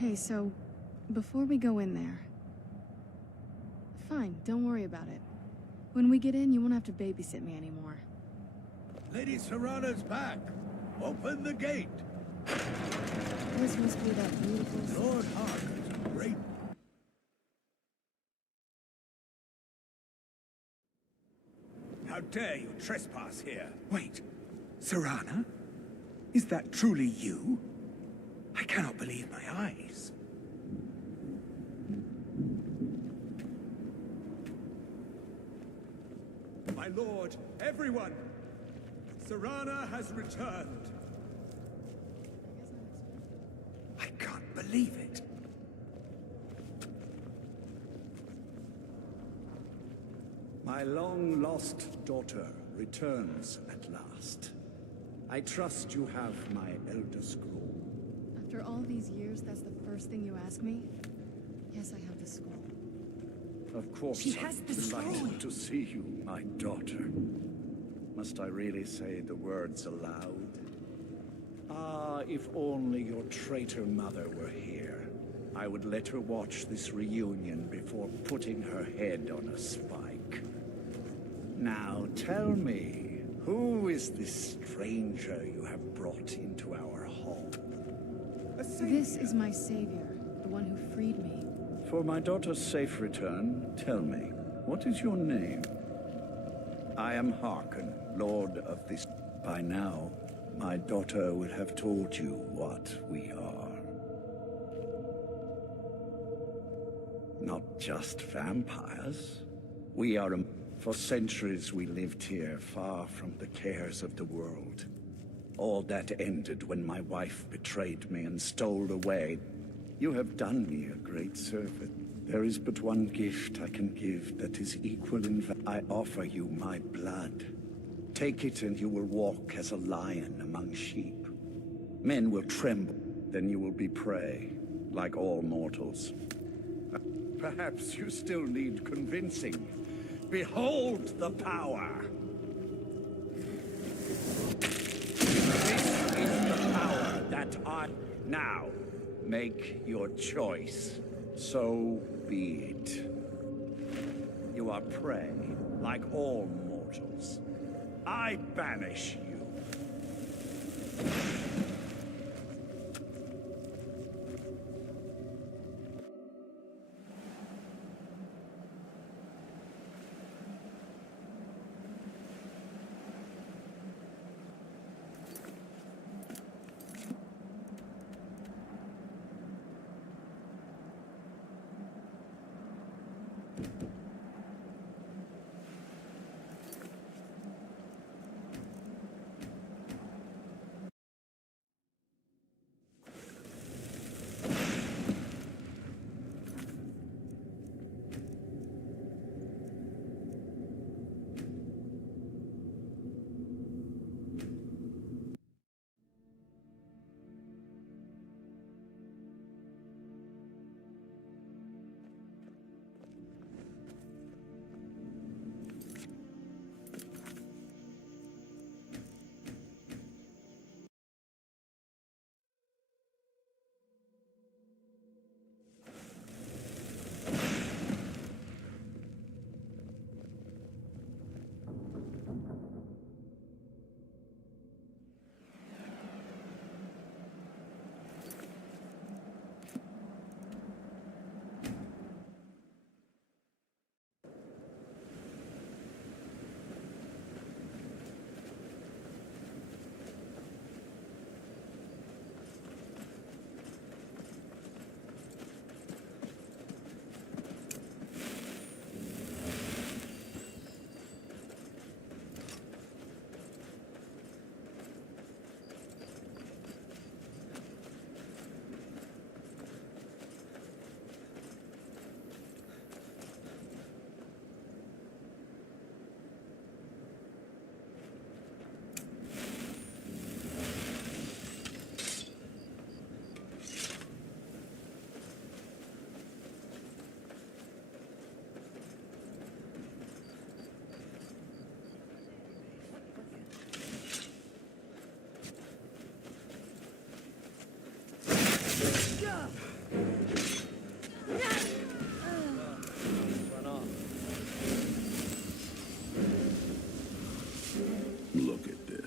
Hey, so, before we go in there... Fine, don't worry about it. When we get in, you won't have to babysit me anymore. Lady Serana's back. Open the gate. This must be that beautiful... Lord Harker's a great... How dare you trespass here? Wait, Serana? Is that truly you? I cannot believe my eyes. My lord, everyone! Serana has returned. I can't believe it. My long-lost daughter returns at last. I trust you have my Elder Scroll. After all these years, that's the first thing you ask me? Yes, I have the scroll. Of course, She has the delighted scroll. to see you, my daughter. Must I really say the words aloud? Ah, if only your traitor mother were here. I would let her watch this reunion before putting her head on a spike. Now tell me, who is this stranger you have brought into our home? This is my savior, the one who freed me. For my daughter's safe return, tell me, what is your name? I am Harkon, Lord of this. By now, my daughter would have told you what we are. Not just vampires. We are For centuries we lived here, far from the cares of the world. All that ended when my wife betrayed me and stole away. You have done me a great service. There is but one gift I can give that is equal in value. I offer you my blood. Take it and you will walk as a lion among sheep. Men will tremble, then you will be prey, like all mortals. Perhaps you still need convincing. Behold the power! This is the power that I... Now, make your choice. So be it. You are prey, like all mortals. I banish you.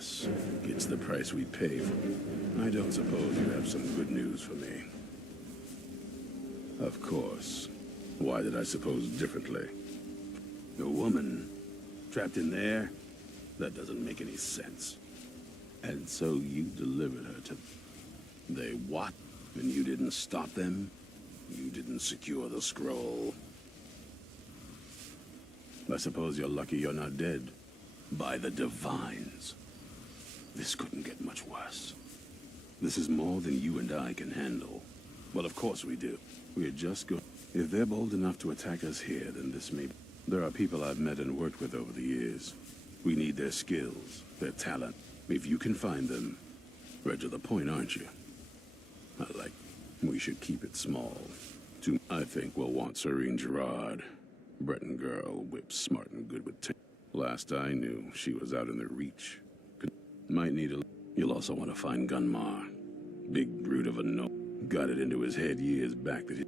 Yes, it's the price we pay for. I don't suppose you have some good news for me. Of course. Why did I suppose differently? A woman trapped in there? That doesn't make any sense. And so you delivered her to... They what? And you didn't stop them? You didn't secure the scroll? I suppose you're lucky you're not dead. By the Divines. This couldn't get much worse. This is more than you and I can handle. Well, of course we do. We're just good. If they're bold enough to attack us here, then this may... There are people I've met and worked with over the years. We need their skills, their talent. If you can find them, right to the point, aren't you? We should keep it small. I think we'll want Serene Gerard. Breton girl, whip smart and good with Last I knew, she was out in the Reach. Might need a... You'll also want to find Gunmar. Big brute of a no... Got it into his head years back that he...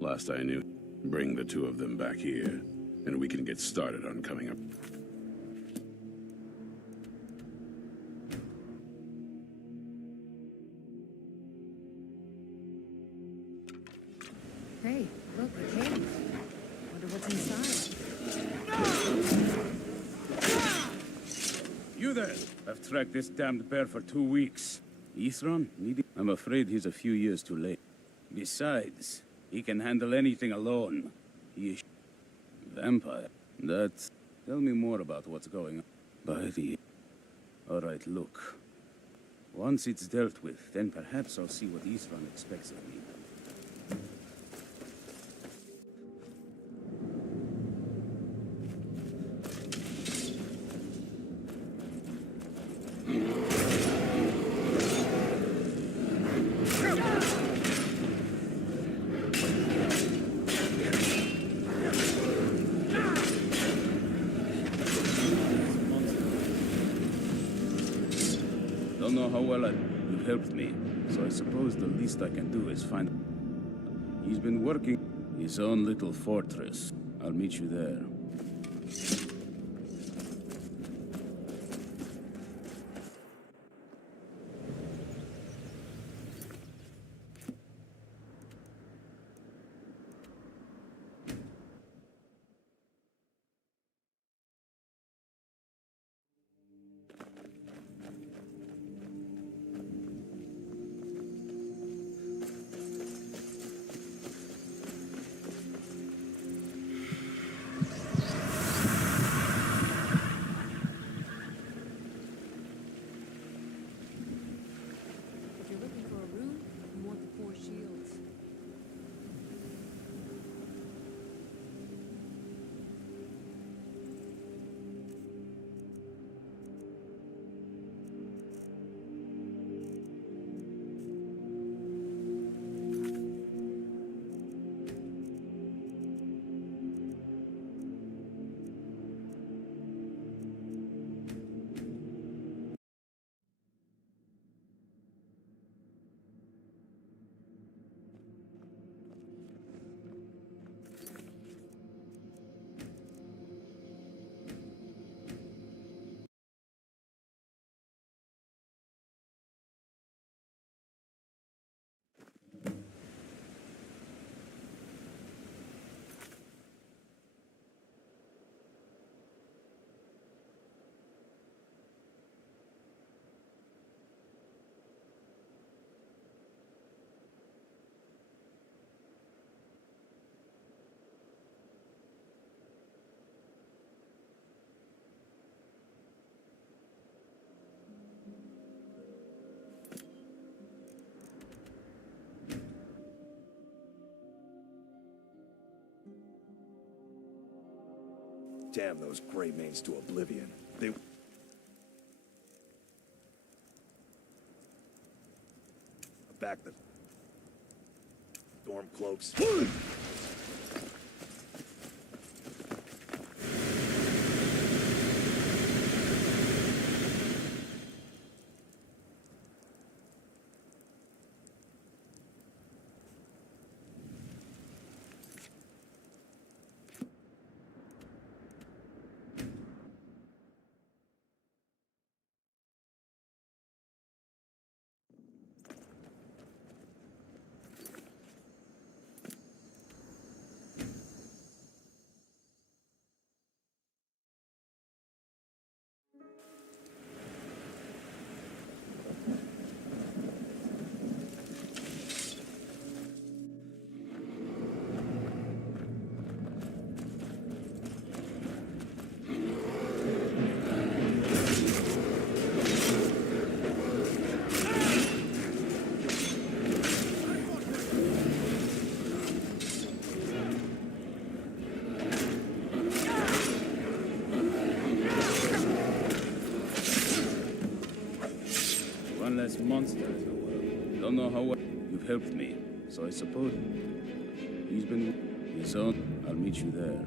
Last I knew, bring the two of them back here, and we can get started on coming up. Hey, look, a cave. Wonder what's inside. You there! I've tracked this damned bear for 2 weeks. Ithron? I'm afraid he's a few years too late. Besides, he can handle anything alone. He is... Vampire? That's... Tell me more about what's going on. By the... Alright, look. Once it's dealt with, then perhaps I'll see what Ithron expects of me. Don't know how well you've helped me, so I suppose the least I can do is find... He's been working his own little fortress. I'll meet you there. If you're looking for a room, you want the 4 shields. Damn those gray mains to oblivion. They... Back the... Storm cloaks. One less monster in the world. Don't know how well you've helped me, so I suppose he's been his own. I'll meet you there.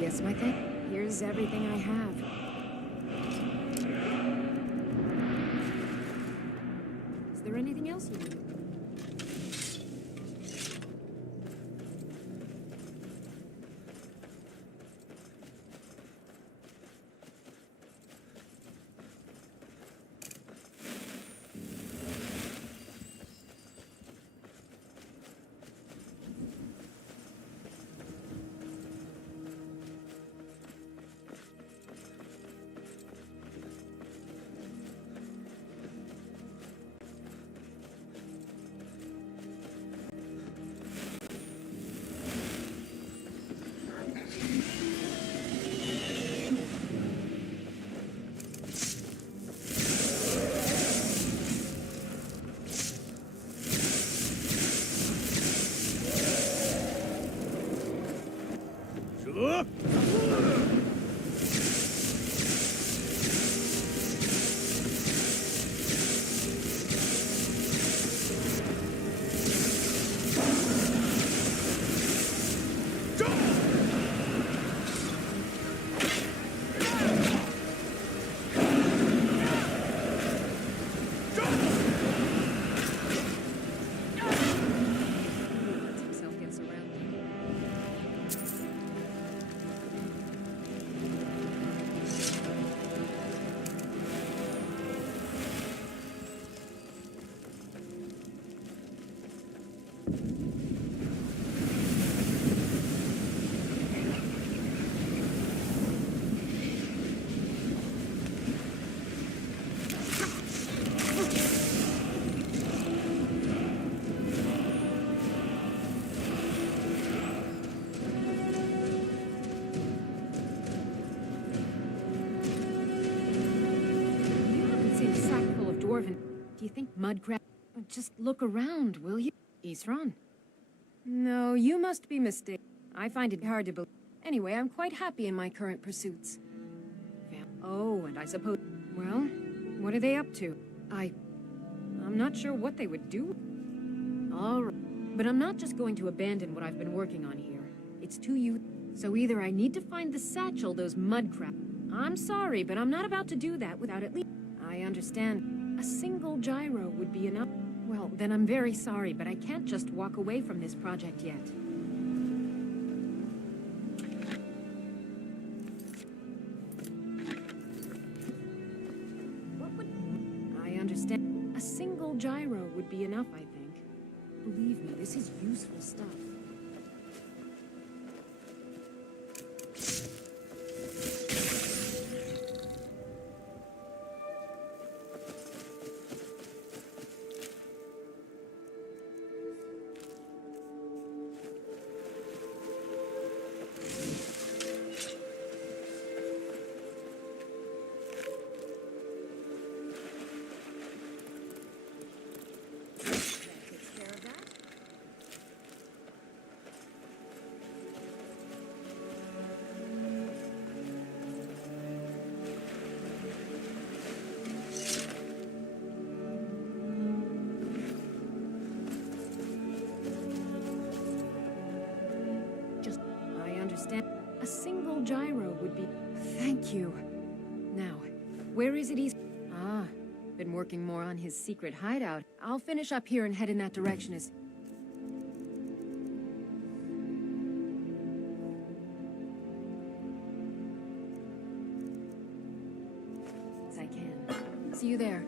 Yes, my thing. Here's everything I have. Is there anything else you need? dwarven. Do you think mudcrab? Just look around, will you? Isran? No, you must be mistaken. I find it hard to believe. Anyway, I'm quite happy in my current pursuits. Oh, and I suppose... Well, what are they up to? I'm not sure what they would do. All right. But I'm not just going to abandon what I've been working on here. It's too you. So either I need to find the satchel those mudcrab. I'm sorry, but I'm not about to do that without at least... I understand. A single gyro would be enough. Well, then I'm very sorry, but I can't just walk away from this project yet. What would... I understand. A single gyro would be enough, I think. Believe me, this is useful stuff. A single gyro would be... Thank you. Now, where is it he's... Ah, been working more on his secret hideout. I'll finish up here and head in that direction as... I can. See you there.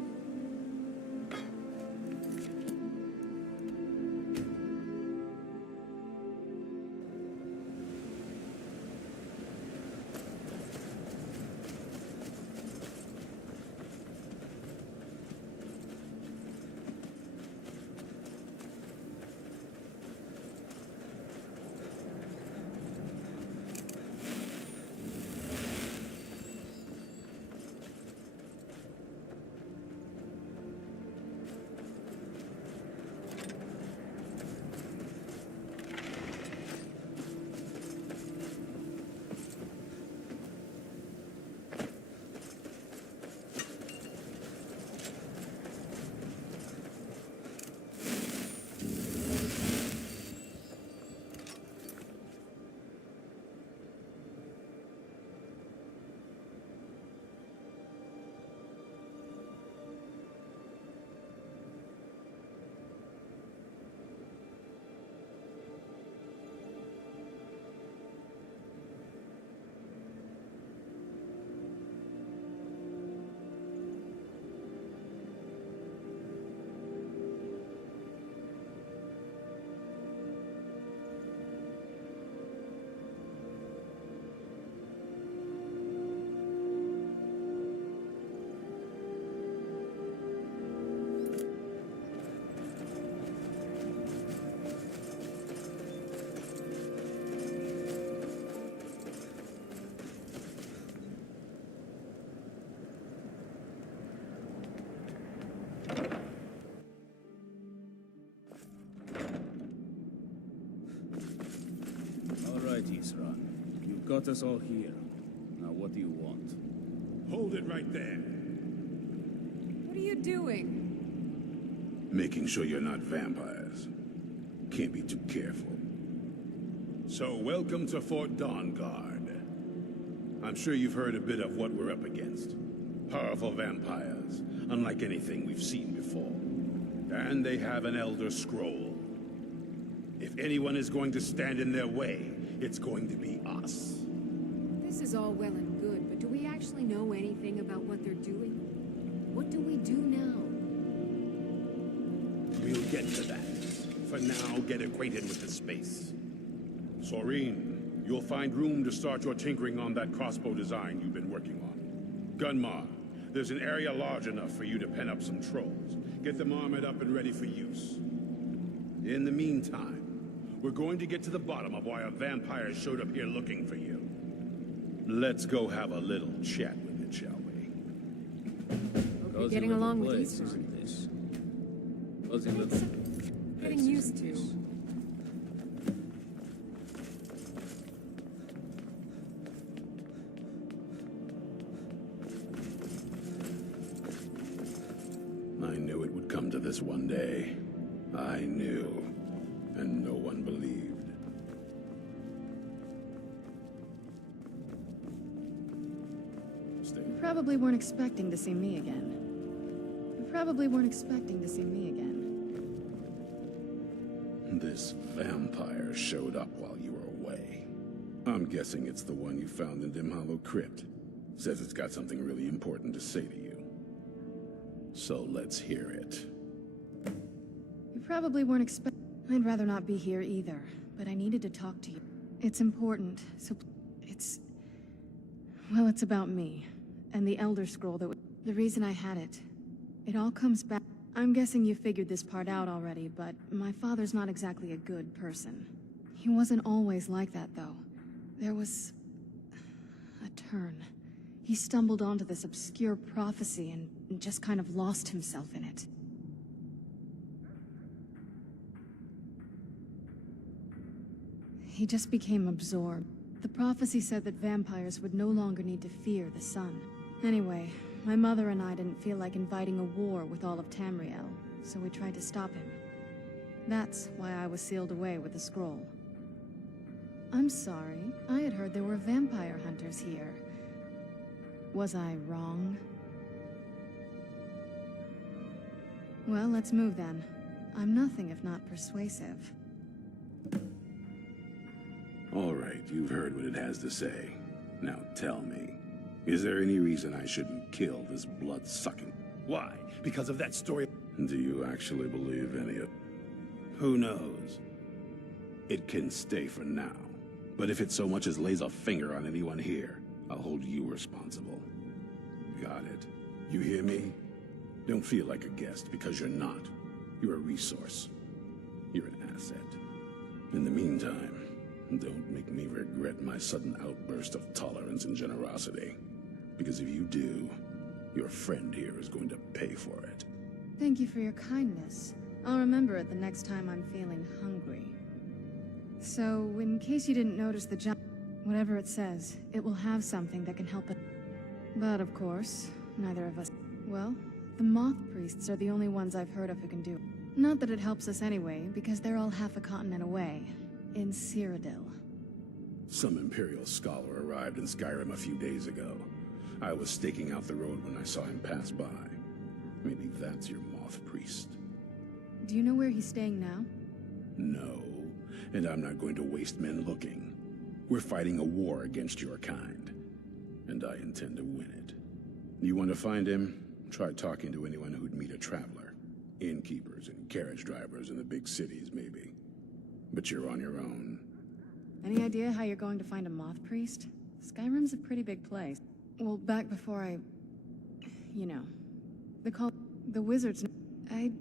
Isran. You've got us all here. Now what do you want? Hold it right there. What are you doing? Making sure you're not vampires. Can't be too careful. So, welcome to Fort Dawnguard. I'm sure you've heard a bit of what we're up against. Powerful vampires, unlike anything we've seen before. And they have an Elder Scroll. If anyone is going to stand in their way, it's going to be us. This is all well and good, but do we actually know anything about what they're doing? What do we do now? We'll get to that. For now, get acquainted with the space. Soreen, you'll find room to start your tinkering on that crossbow design you've been working on. Gunmar, there's an area large enough for you to pen up some trolls. Get them armored up and ready for use. In the meantime, we're going to get to the bottom of why a vampire showed up here looking for you. Let's go have a little chat with it, shall we? You're Cozy getting little along with place, Eastern. isn't this? Cozy little Getting place, used isn't to. this? I knew it would come to this one day. I knew, and no one believed. Stay. You probably weren't expecting to see me again. You probably weren't expecting to see me again. This vampire showed up while you were away. I'm guessing it's the one you found in Dim Hollow Crypt. Says it's got something really important to say to you. So let's hear it. You probably weren't expecting... I'd rather not be here either, but I needed to talk to you. It's important, so it's... Well, it's about me, and the Elder Scroll that... The reason I had it. It all comes back... I'm guessing you figured this part out already, but my father's not exactly a good person. He wasn't always like that, though. There was... a turn. He stumbled onto this obscure prophecy and just kind of lost himself in it. He just became absorbed. The prophecy said that vampires would no longer need to fear the sun. Anyway, my mother and I didn't feel like inviting a war with all of Tamriel, so we tried to stop him. That's why I was sealed away with the scroll. I'm sorry. I had heard there were vampire hunters here. Was I wrong? Well, let's move then. I'm nothing if not persuasive. All right, you've heard what it has to say. Now tell me, is there any reason I shouldn't kill this blood-sucking? Why? Because of that story? Do you actually believe any of... Who knows? It can stay for now. But if it so much as lays a finger on anyone here, I'll hold you responsible. Got it. You hear me? Don't feel like a guest, because you're not. You're a resource. You're an asset. In the meantime, don't make me regret my sudden outburst of tolerance and generosity. Because if you do, your friend here is going to pay for it. Thank you for your kindness. I'll remember it the next time I'm feeling hungry. So, in case you didn't notice the jump, whatever it says, it will have something that can help it. But of course, neither of us... Well, the Moth Priests are the only ones I've heard of who can do it. Not that it helps us anyway, because they're all half a continent away. In Cyrodiil. Some Imperial scholar arrived in Skyrim a few days ago. I was staking out the road when I saw him pass by. Maybe that's your Moth Priest. Do you know where he's staying now? No, and I'm not going to waste men looking. We're fighting a war against your kind, and I intend to win it. You want to find him? Try talking to anyone who'd meet a traveler. Innkeepers and carriage drivers in the big cities, maybe. But you're on your own. Any idea how you're going to find a Moth Priest? Skyrim's a pretty big place. Well, back before I... You know. The wizards... I'd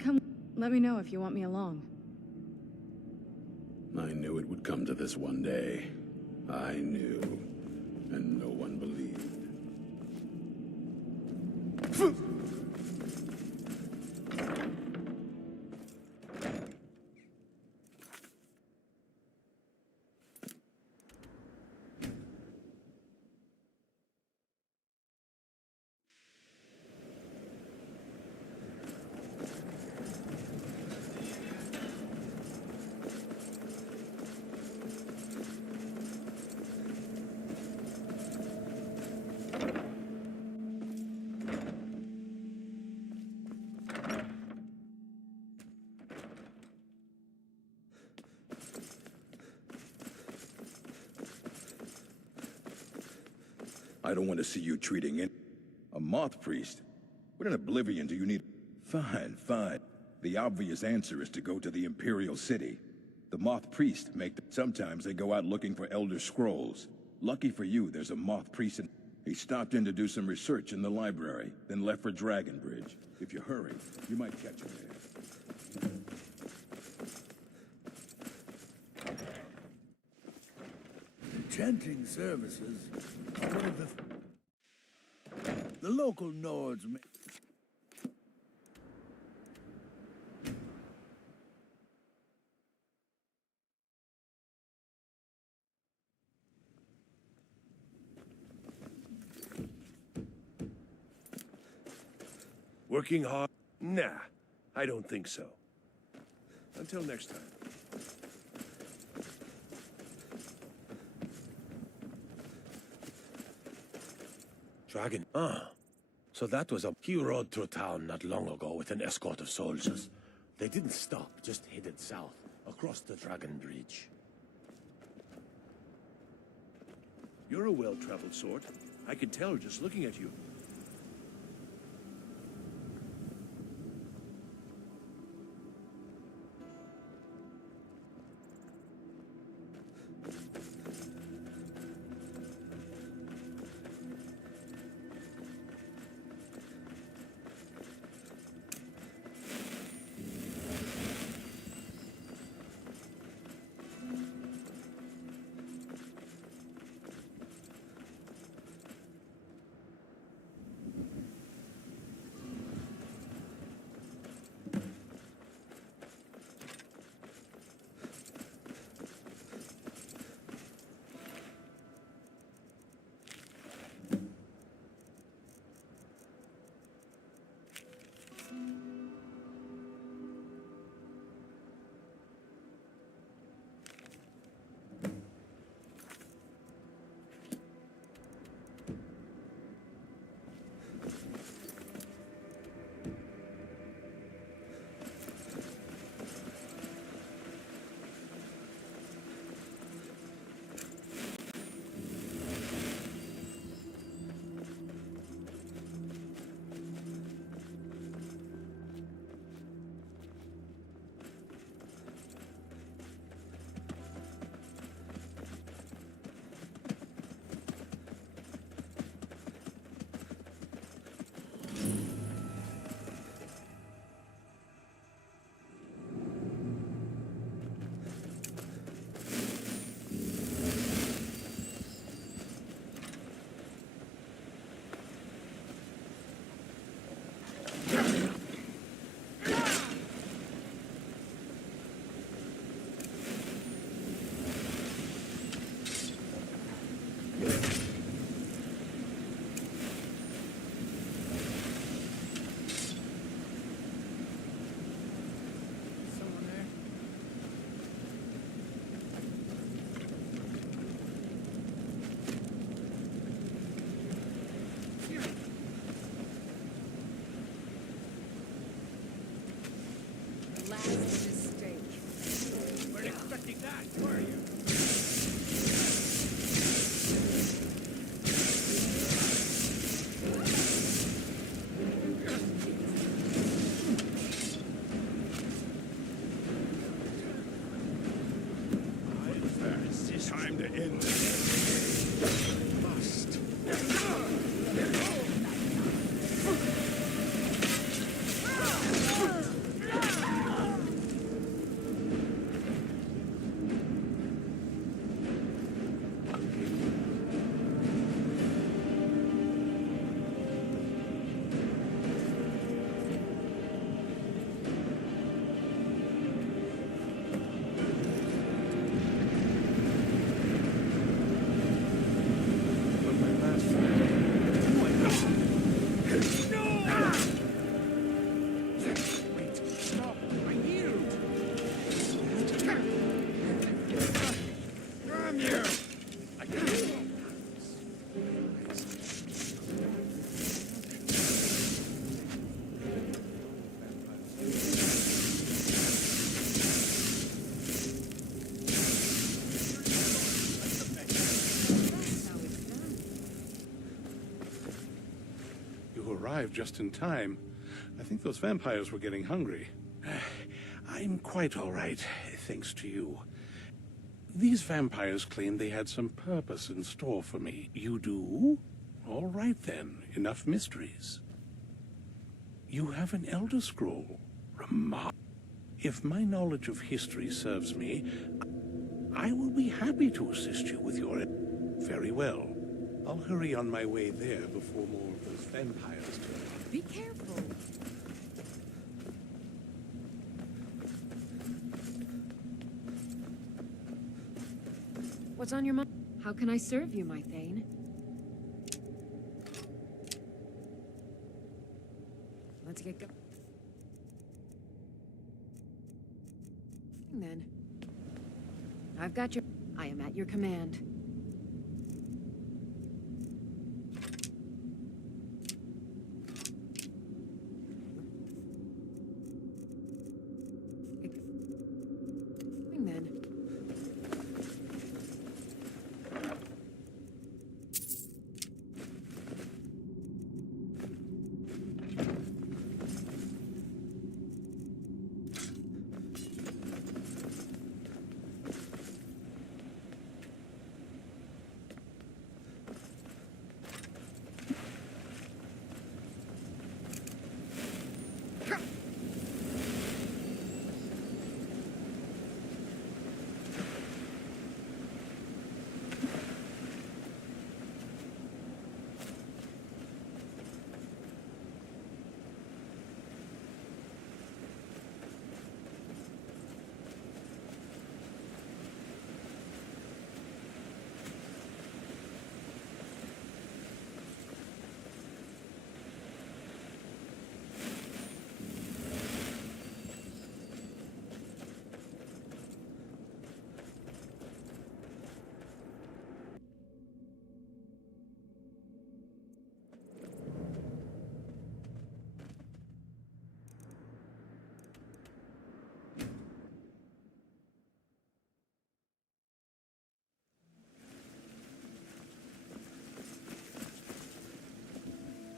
come... Let me know if you want me along. I knew it would come to this one day. I knew. And no one believed. I don't want to see you treating it. A Moth Priest? What in Oblivion do you need? Fine, fine. The obvious answer is to go to the Imperial City. The Moth Priest make them. Sometimes they go out looking for Elder Scrolls. Lucky for you, there's a Moth Priest in... He stopped in to do some research in the library, then left for Dragonbridge. If you hurry, you might catch him there. Enchanting services are one of The local Nords... Working hard? Nah, I don't think so. Until next time. Dragon. So that was a... He rode through town not long ago with an escort of soldiers. They didn't stop, just headed south, across the Dragon Bridge. You're a well-traveled sort. I can tell just looking at you. Time to end this. Must. Arrived just in time. I think those vampires were getting hungry. I'm quite all right, thanks to you. These vampires claimed they had some purpose in store for me. You do? All right then, enough mysteries. You have an Elder Scroll. If my knowledge of history serves me, I will be happy to assist you with your... Very well. I'll hurry on my way there before more of those vampires turn up. Be careful. What's on your mind? How can I serve you, my Thane? Let's get going. Then. I've got your... I am at your command. Then.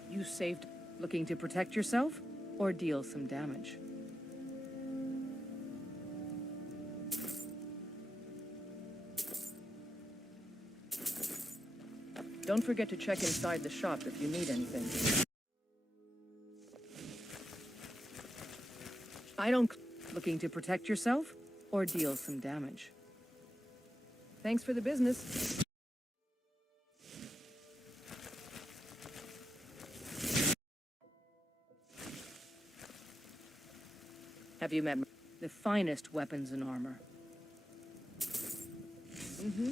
You saved looking to protect yourself or deal some damage? Don't forget to check inside the shop if you need anything. I don't... Looking to protect yourself or deal some damage? Thanks for the business. Have you met the finest weapons and armor? Mm-hmm.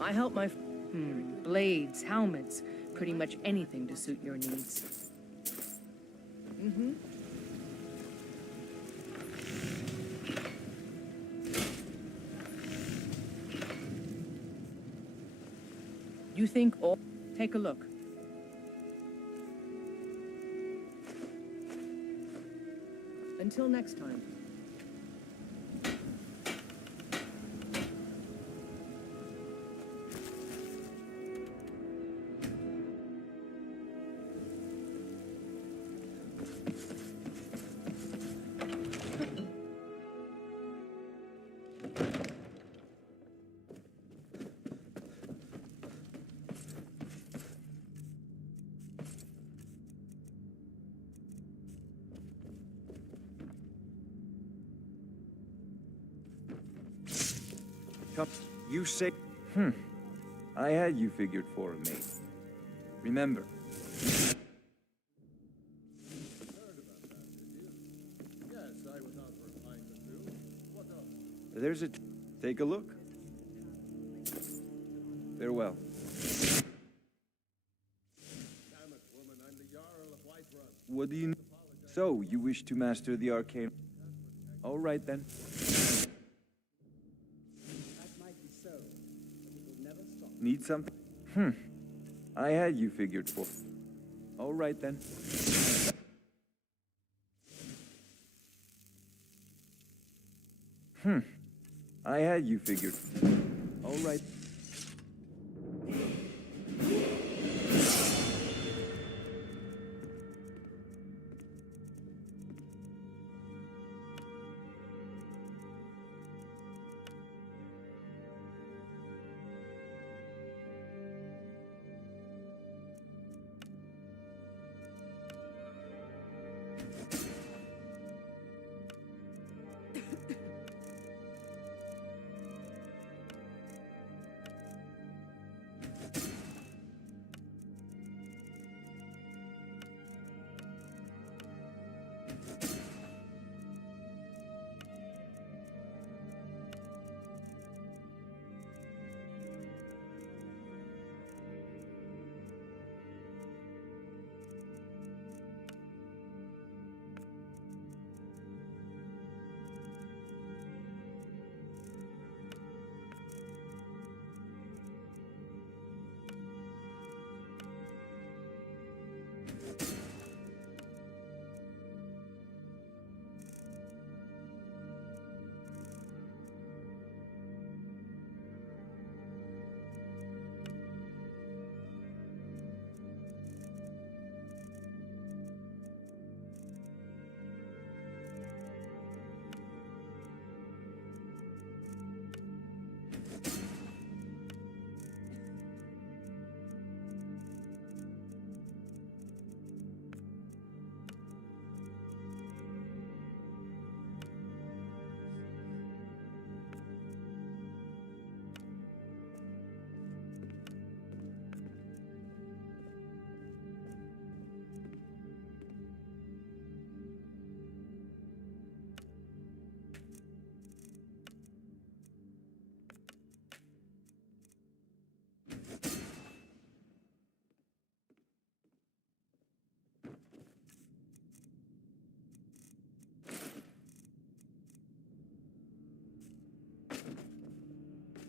I help my... blades, helmets, pretty much anything to suit your needs. Mm-hmm. You think all... Take a look. Until next time. You say... I had you figured for a mate. Remember. There's a... Take a look. Farewell. What do you... So, you wish to master the arcane... All right, then. Need something? I had you figured for. All right, then. I had you figured. All right.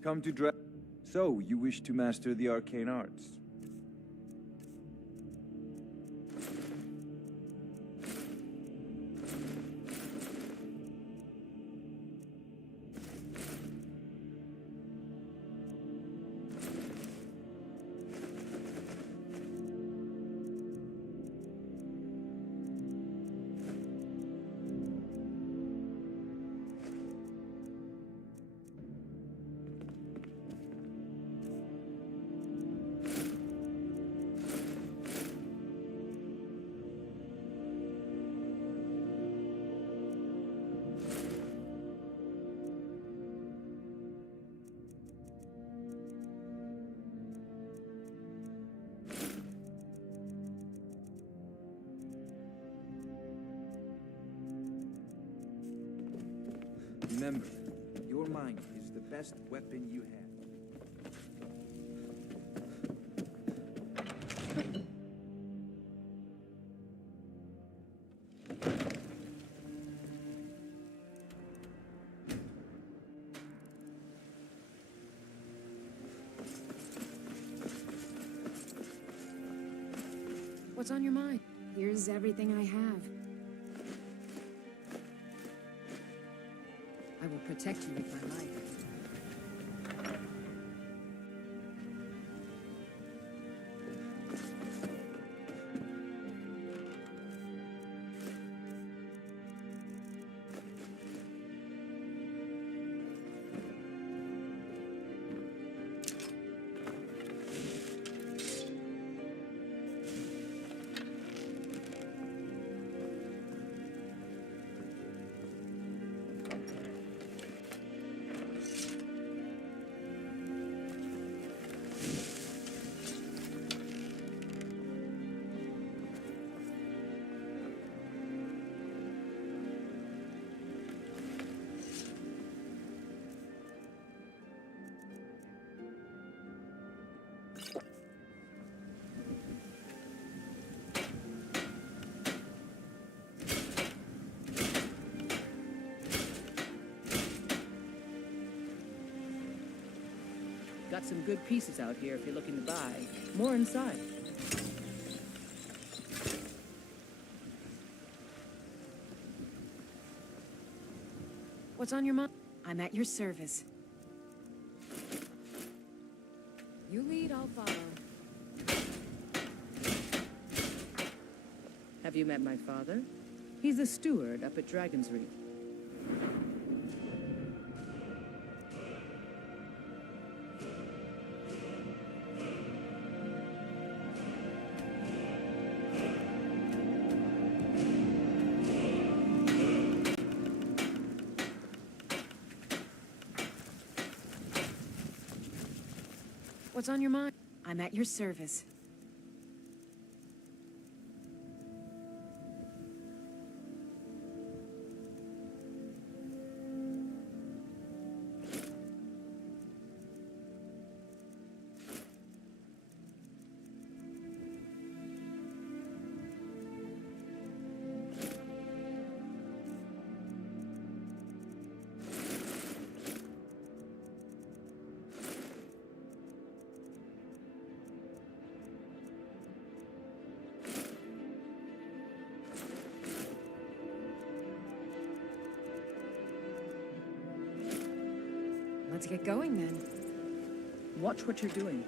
Come to So, you wish to master the arcane arts? Remember, your mind is the best weapon you have. What's on your mind? Here's everything I have. I will protect you with my life. Got some good pieces out here if you're looking to buy. More inside. What's on your mind? I'm at your service. You lead, I'll follow. Have you met my father? He's the steward up at Dragon's Reach. What's on your mind? I'm at your service. Let's get going then. Watch what you're doing.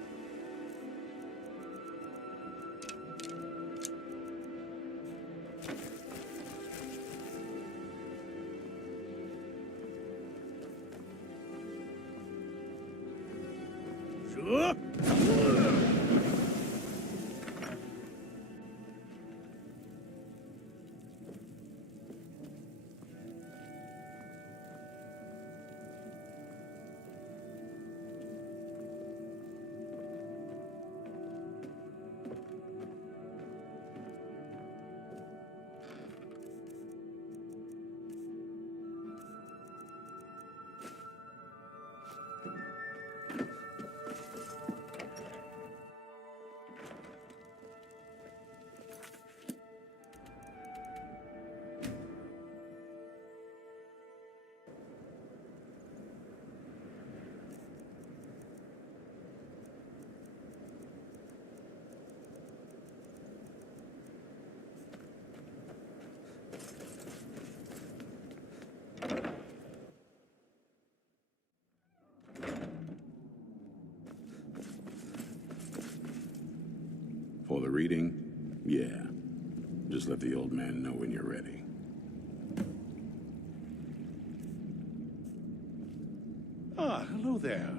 For the reading? Yeah. Just let the old man know when you're ready. Ah, hello there.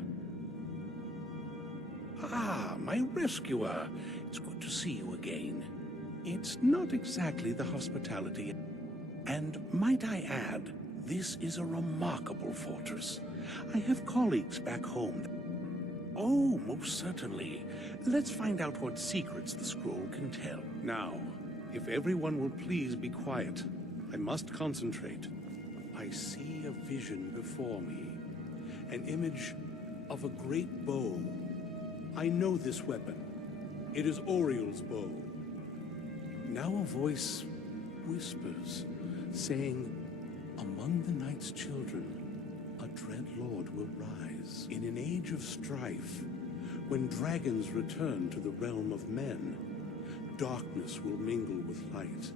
Ah, my rescuer. It's good to see you again. It's not exactly the hospitality. And might I add, this is a remarkable fortress. I have colleagues back home. Oh, most certainly. Let's find out what secrets the scroll can tell. Now, if everyone will please be quiet, I must concentrate. I see a vision before me. An image of a great bow. I know this weapon. It is Oriel's bow. Now a voice whispers, saying, among the night's children, a dread lord will rise. In an age of strife, when dragons return to the realm of men, darkness will mingle with light,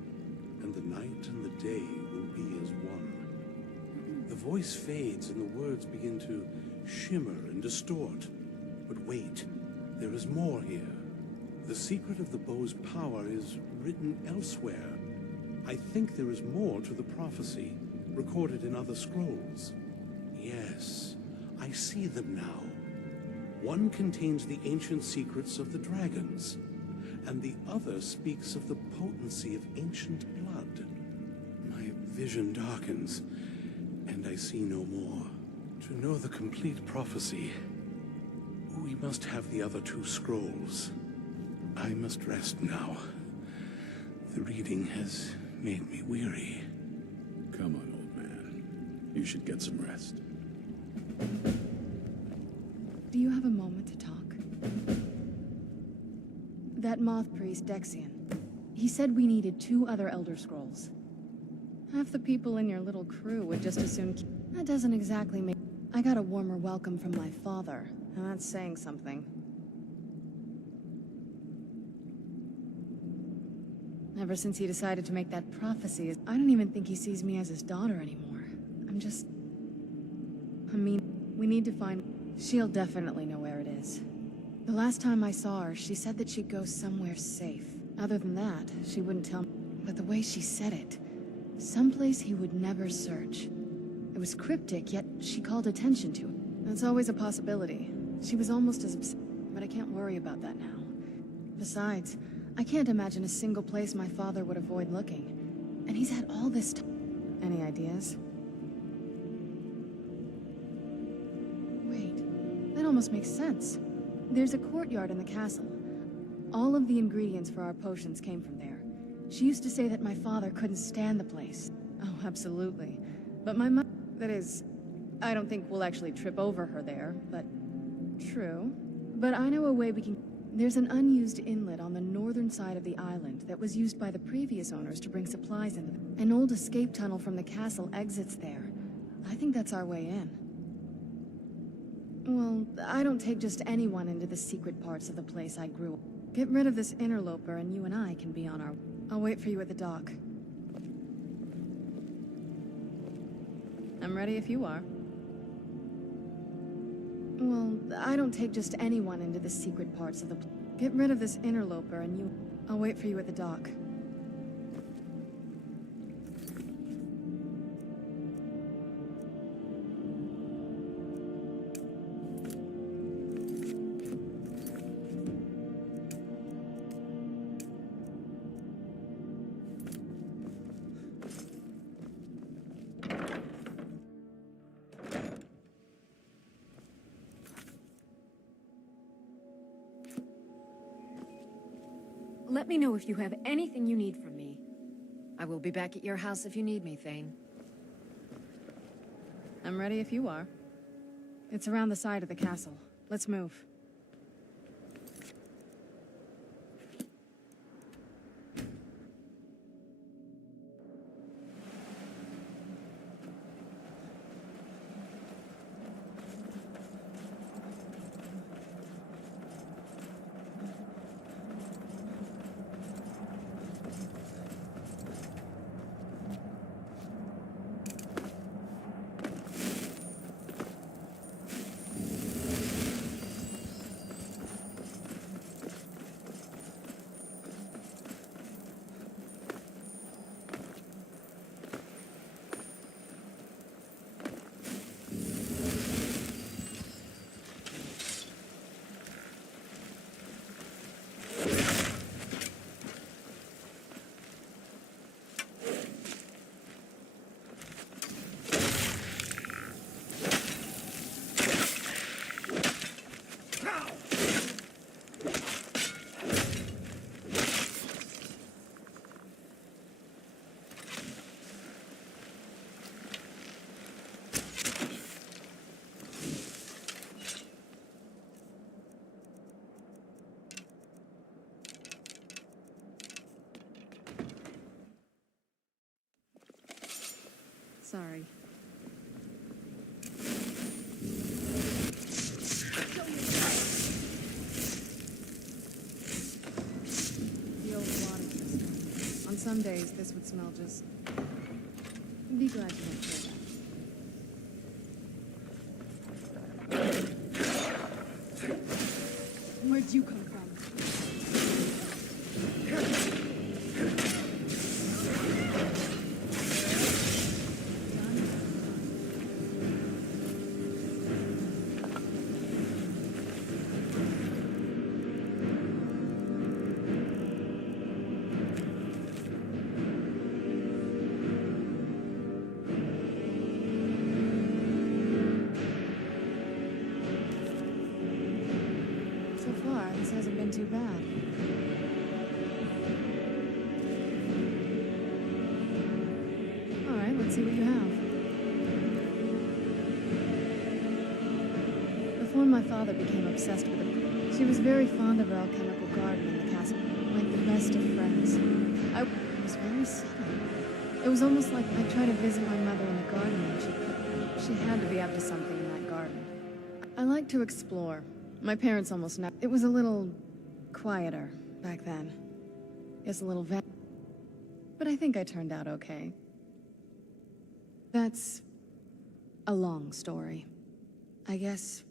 and the night and the day will be as one. The voice fades and the words begin to shimmer and distort. But wait, there is more here. The secret of the bow's power is written elsewhere. I think there is more to the prophecy, recorded in other scrolls. Yes, I see them now. One contains the ancient secrets of the dragons, and the other speaks of the potency of ancient blood. My vision darkens, and I see no more. To know the complete prophecy, we must have the other two scrolls. I must rest now. The reading has made me weary. Come on, old man. You should get some rest. Do you have a moment to talk? That moth priest, Dexian. He said we needed 2 other Elder Scrolls. Half the people in your little crew would just as soon... That doesn't exactly make... I got a warmer welcome from my father, and that's saying something. Ever since he decided to make that prophecy, I don't even think he sees me as his daughter anymore. I mean, we need to find... She'll definitely know where it is. The last time I saw her, she said that she'd go somewhere safe. Other than that, she wouldn't tell me. But the way she said it, someplace he would never search. It was cryptic, yet she called attention to it. That's always a possibility. She was almost as upset, but I can't worry about that now. Besides, I can't imagine a single place my father would avoid looking. And he's had all this time. Any ideas? Wait, that almost makes sense. There's a courtyard in the castle. All of the ingredients for our potions came from there. She used to say that my father couldn't stand the place. Oh, absolutely. But my mother... That is, I don't think we'll actually trip over her there, but... True. But I know a way we can... There's an unused inlet on the northern side of the island that was used by the previous owners to bring supplies into them. An old escape tunnel from the castle exits there. I think that's our way in. Well, I don't take just anyone into the secret parts of the place I grew up. Get rid of this interloper and you and I can be on our... I'll wait for you at the dock. I'm ready if you are. Well, I don't take just anyone into the secret parts of the... Get rid of this interloper and you... I'll wait for you at the dock. Let me know if you have anything you need from me. I will be back at your house if you need me, Thane. I'm ready if you are. It's around the side of the castle. Let's move. Sorry. The old water system. On some days, this would smell just... Be glad you didn't hear that. Where'd you come from? So far, this hasn't been too bad. All right, let's see what you have. Before my father became obsessed with it, she was very fond of our alchemical garden in the castle, like the best of friends. It was very sudden. It was almost like I tried to visit my mother in the garden and she had to be up to something in that garden. I like to explore. My parents almost never. It was a little quieter back then. It's a little but I think I turned out okay. That's a long story. I guess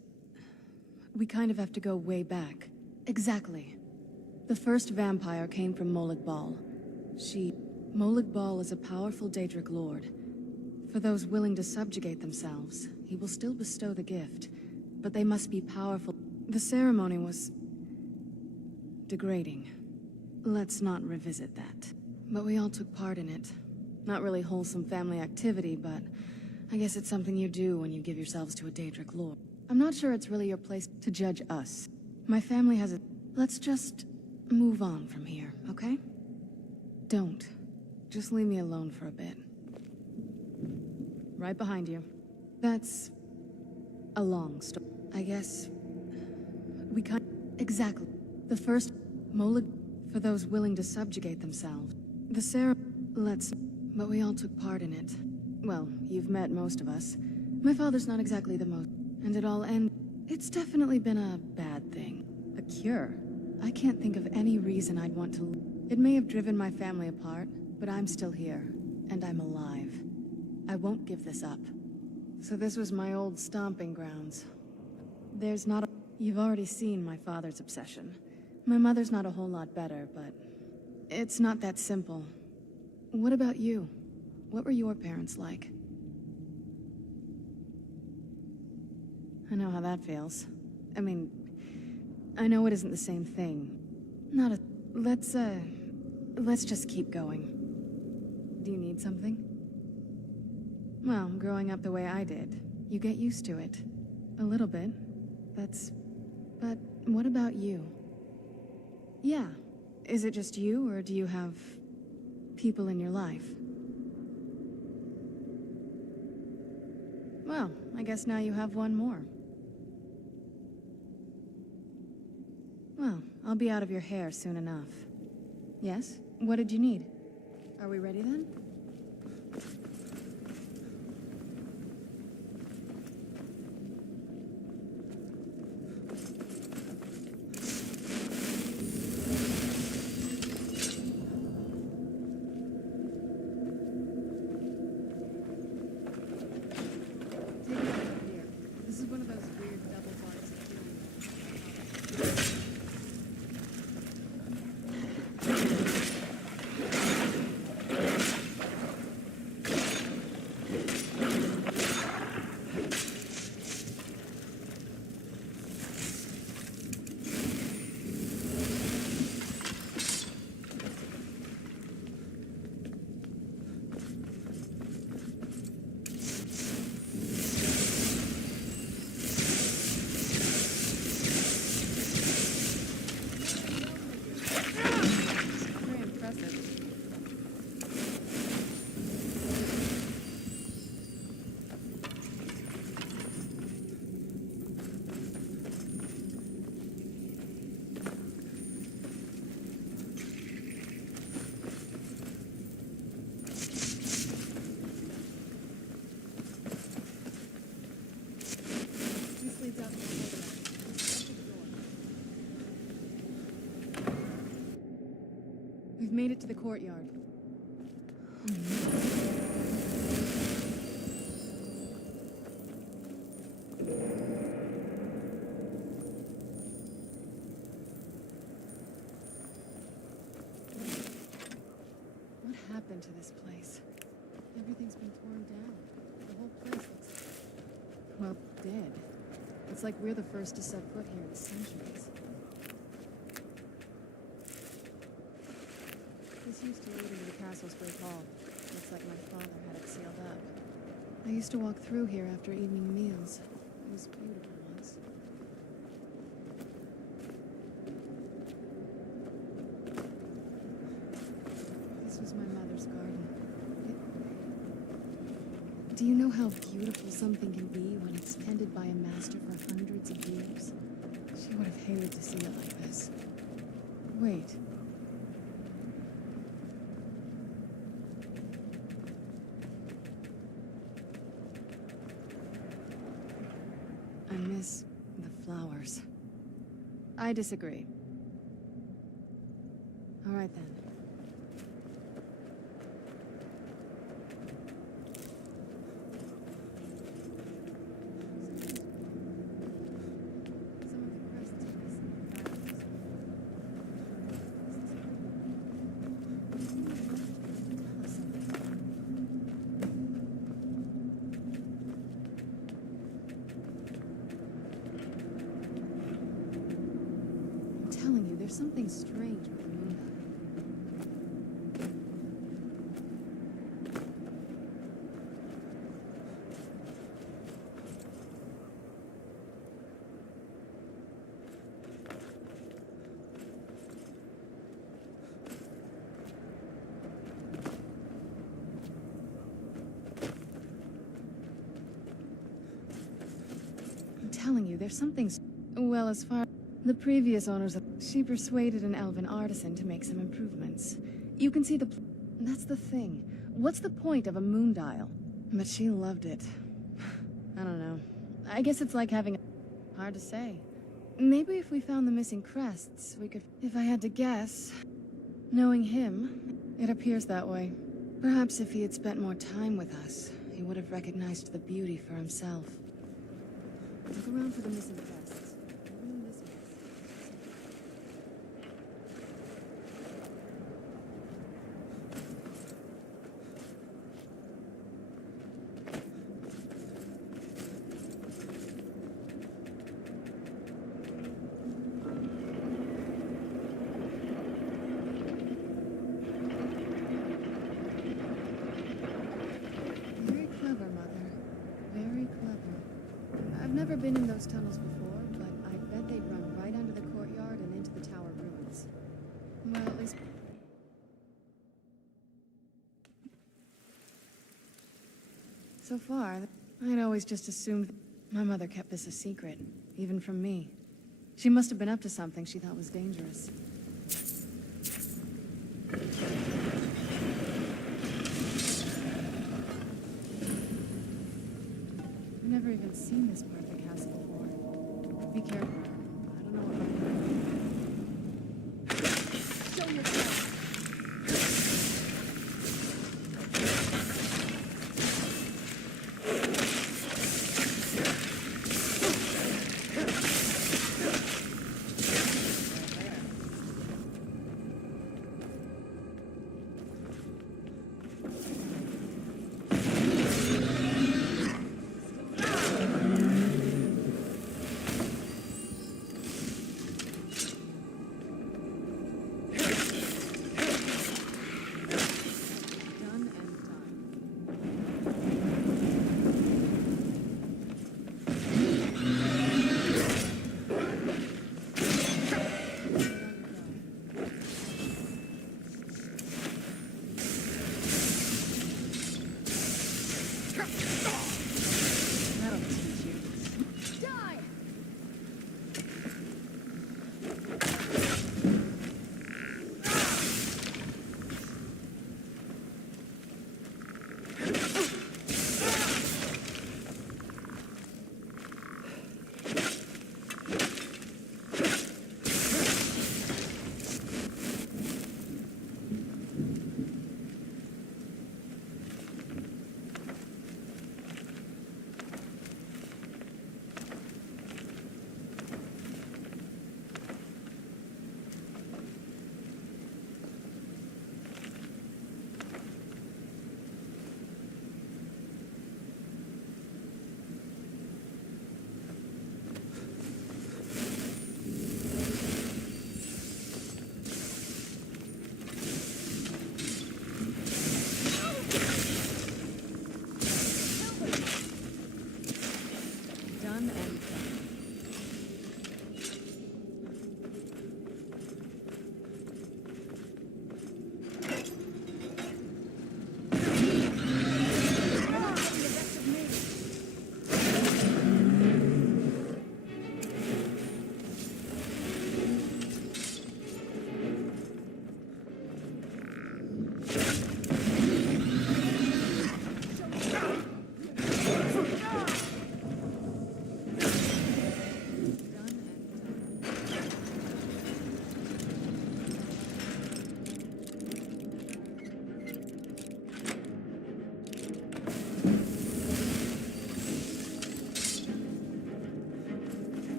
we kind of have to go way back. Exactly. The first vampire came from Molag Bal. Molag Bal is a powerful Daedric lord. For those willing to subjugate themselves, he will still bestow the gift, but they must be powerful. The ceremony was degrading. Let's not revisit that. But we all took part in it. Not really wholesome family activity, but I guess it's something you do when you give yourselves to a Daedric lord. I'm not sure it's really your place to judge us. My family has a... Let's just move on from here, okay? Don't. Just leave me alone for a bit. Right behind you. That's a long story. I guess we can't... Exactly. The first Molag... For those willing to subjugate themselves. The ceremony... But we all took part in it. Well, you've met most of us. My father's not exactly the most... And it all ended... It's definitely been a bad thing. A cure. I can't think of any reason I'd want to... It may have driven my family apart, but I'm still here. And I'm alive. I won't give this up. So this was my old stomping grounds. There's not a... You've already seen my father's obsession. My mother's not a whole lot better, but... It's not that simple. What about you? What were your parents like? I know how that feels. I mean, I know it isn't the same thing. Not a... Let's just keep going. Do you need something? Well, growing up the way I did, you get used to it. A little bit. But what about you? Yeah. Is it just you, or do you have people in your life? Well, I guess now you have one more. Well, I'll be out of your hair soon enough. Yes? What did you need? Are we ready then? We've made it to the courtyard. What happened to this place? Everything's been torn down. The whole place looks, well, dead. It's like we're the first to set foot here in centuries. This used to lead into the castle's great hall. Looks like my father had it sealed up. I used to walk through here after evening meals. It was beautiful once. This was my mother's garden. Do you know how beautiful something can be when it's tended by a master for hundreds of years? She would have hated to see it like this. Wait. I miss the flowers. I disagree. All right then. There's something strange with the moon. I'm telling you, there's something... Well, as far... The previous owners of... She persuaded an elven artisan to make some improvements. You can see the... That's the thing. What's the point of a moon dial? But she loved it. I don't know. I guess it's like having a... Hard to say. Maybe if we found the missing crests, we could... If I had to guess... Knowing him, it appears that way. Perhaps if he had spent more time with us, he would have recognized the beauty for himself. Look around for the missing crests. Even in this place. Very clever, Mother. Very clever. I've never been in those tunnels before, but I bet they'd run right under the courtyard and into the tower ruins. Well, at least... So far, I'd always just assumed my mother kept this a secret, even from me. She must have been up to something she thought was dangerous. I've never even seen this part of the castle before. Be careful. I don't know what might happen. Show yourself!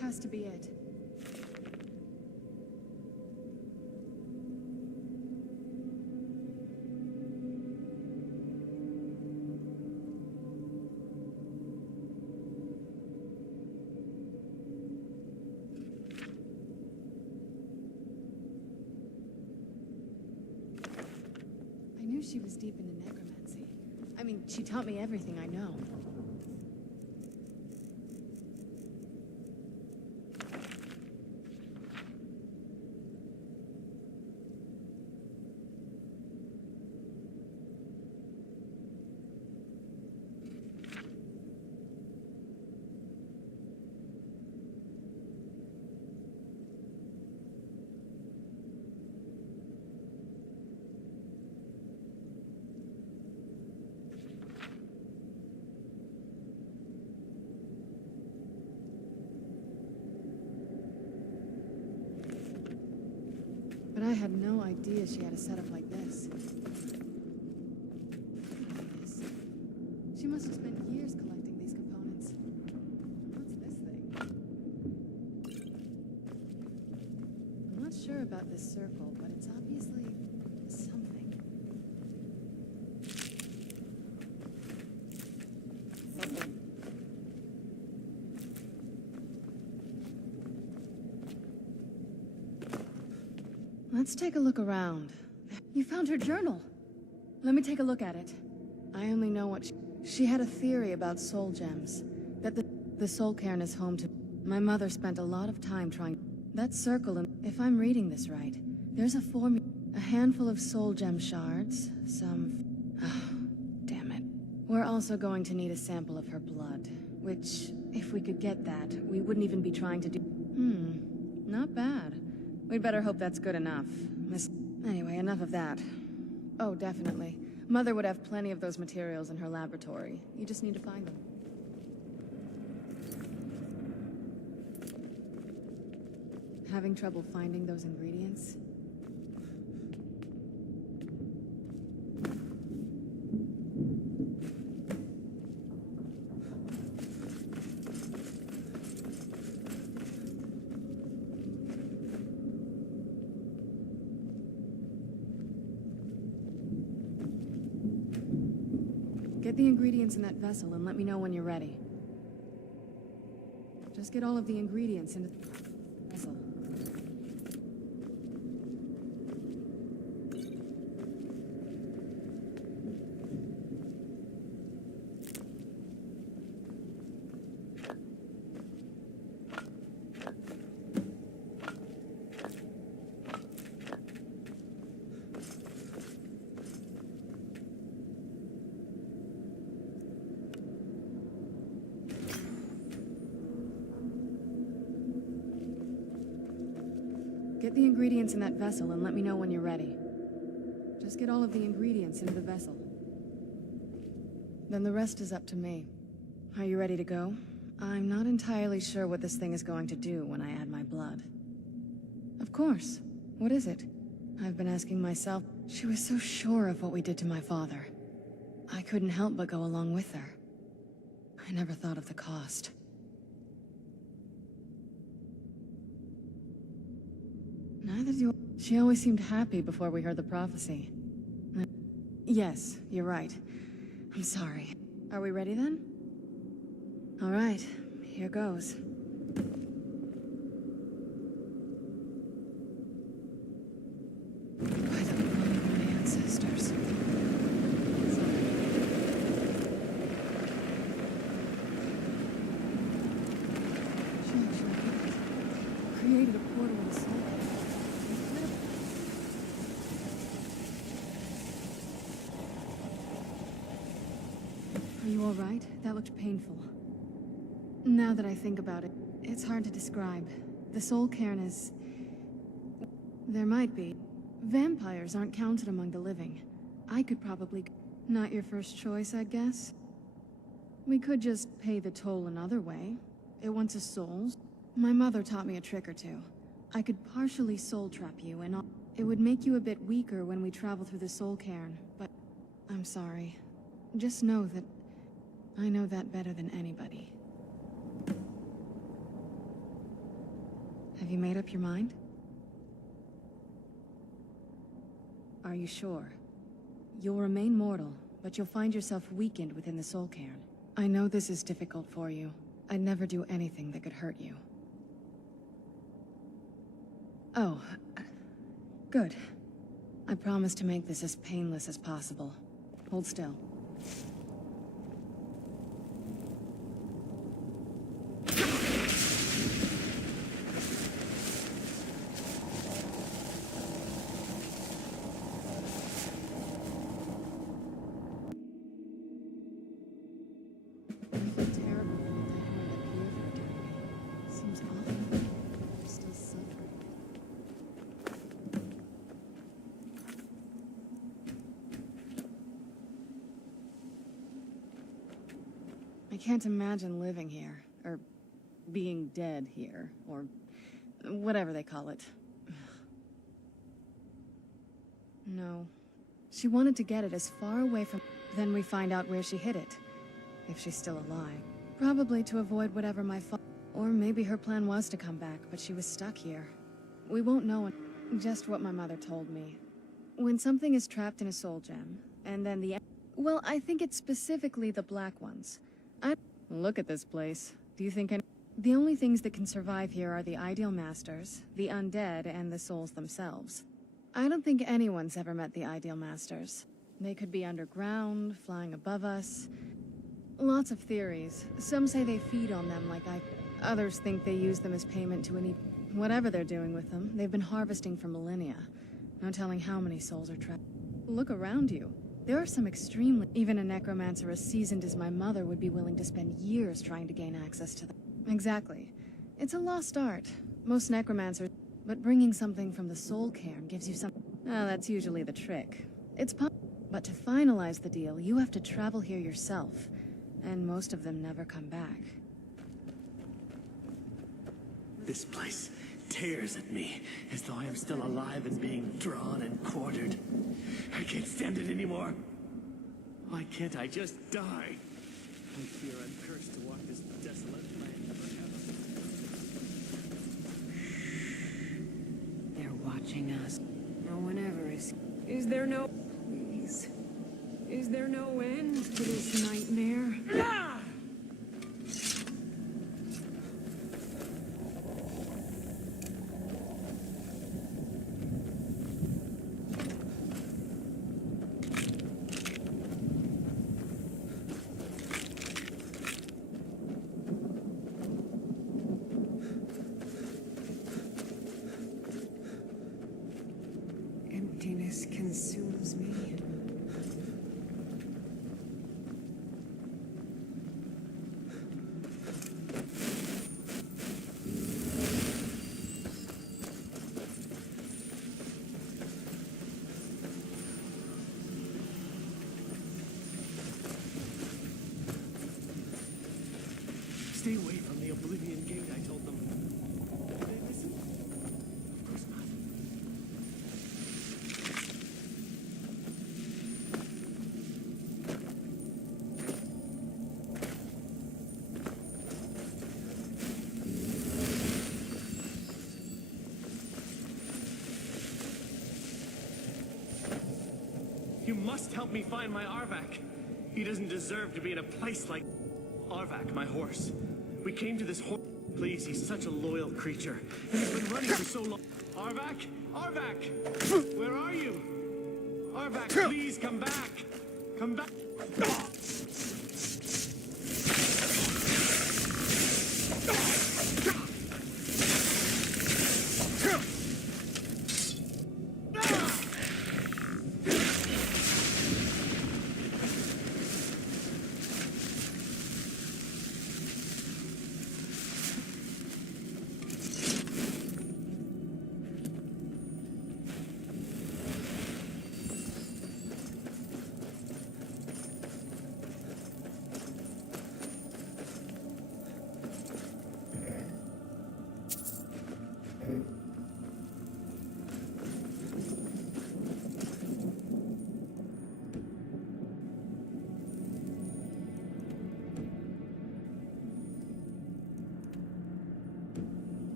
has to be it. I knew she was deep into necromancy. I mean, she taught me everything I know. But I had no idea she had a setup like this. She must have spent years collecting these components. What's this thing? I'm not sure about this circle, but it's obviously something. Let's take a look around. You found her journal. Let me take a look at it. I only know what she had a theory about soul gems. That the soul cairn is home to... My mother spent a lot of time trying... That circle, and if I'm reading this right, there's a formula... A handful of soul gem shards, some... Oh, damn it. We're also going to need a sample of her blood. Which, if we could get that, we wouldn't even be trying to do... Not bad. We'd better hope that's good enough. Anyway, enough of that. Oh, definitely. Mother would have plenty of those materials in her laboratory. You just need to find them. Having trouble finding those ingredients? Get the ingredients in that vessel and let me know when you're ready. Just get all of the ingredients into the vessel. Get the ingredients in that vessel and let me know when you're ready. Just get all of the ingredients into the vessel. Then the rest is up to me. Are you ready to go? I'm not entirely sure what this thing is going to do when I add my blood. Of course. What is it? I've been asking myself. She was so sure of what we did to my father. I couldn't help but go along with her. I never thought of the cost. Neither do I. She always seemed happy before we heard the prophecy. Yes, you're right. I'm sorry. Are we ready then? All right, here goes. By the blood of my ancestors. She actually created a portal of the soul. Are you all right? That looked painful. Now that I think about it, it's hard to describe. The soul cairn is... There might be. Vampires aren't counted among the living. I could probably... Not your first choice, I guess. We could just pay the toll another way. It wants a soul. My mother taught me a trick or two. I could partially soul trap you, and it would make you a bit weaker when we travel through the soul cairn, but... I'm sorry. Just know that... I know that better than anybody. Have you made up your mind? Are you sure? You'll remain mortal, but you'll find yourself weakened within the soul cairn. I know this is difficult for you. I'd never do anything that could hurt you. Oh, good. I promise to make this as painless as possible. Hold still. I can't imagine living here, or being dead here, or whatever they call it. No. She wanted to get it as far away from... Then we find out where she hid it, if she's still alive. Probably to avoid whatever my father... Or maybe her plan was to come back, but she was stuck here. We won't know just what my mother told me. When something is trapped in a soul gem, and then the... Well, I think it's specifically the black ones. Look at this place. Do you think the only things that can survive here are the Ideal Masters, the undead, and the souls themselves. I don't think anyone's ever met the Ideal Masters. They could be underground, flying above us. Lots of theories. Some say they feed on them like others think they use them as payment to any... Whatever they're doing with them, they've been harvesting for millennia. No telling how many souls are trapped. Look around you. There are some extremely... Even a necromancer as seasoned as my mother would be willing to spend years trying to gain access to them. Exactly. It's a lost art. Most necromancers... But bringing something from the soul cairn gives you some... Oh, that's usually the trick. It's But to finalize the deal, you have to travel here yourself. And most of them never come back. This place tears at me, as though I am still alive and being drawn and quartered. I can't stand it anymore. Why can't I just die? I fear I'm cursed to walk this desolate land forever. They're watching us. No one ever is. Is there no... Please. Is there no end to this nightmare? Emptiness consumes me. Stay away from the Oblivion Gate, I told them. Did they listen? Of course not. You must help me find my Arvak. He doesn't deserve to be in a place like... Arvak, my horse. We came to this horse. Please, he's such a loyal creature. And he's been running for so long. Arvak? Arvak! Where are you? Arvak, please come back! Come back!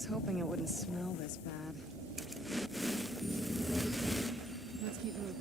was hoping it wouldn't smell this bad. Let's keep moving.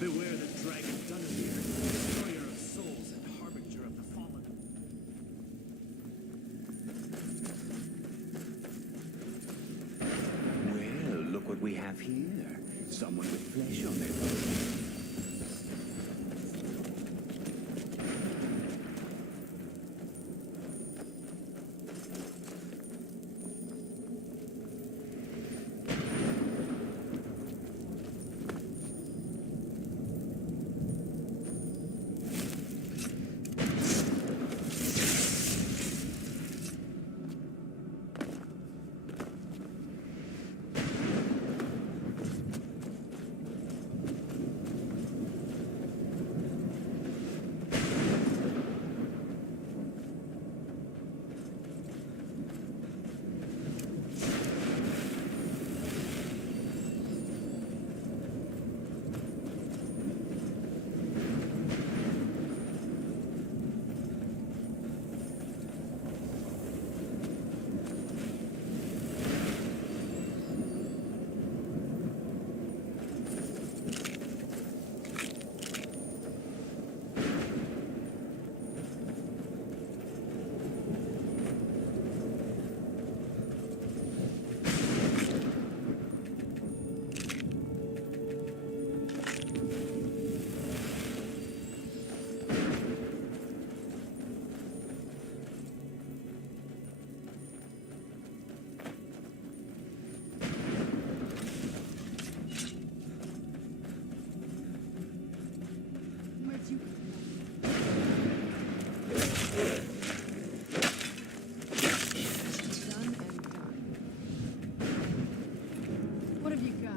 Beware the dragon Dunavir, destroyer of souls and harbinger of the fallen. Well, look what we have here. Someone with flesh on their bones. What have you got?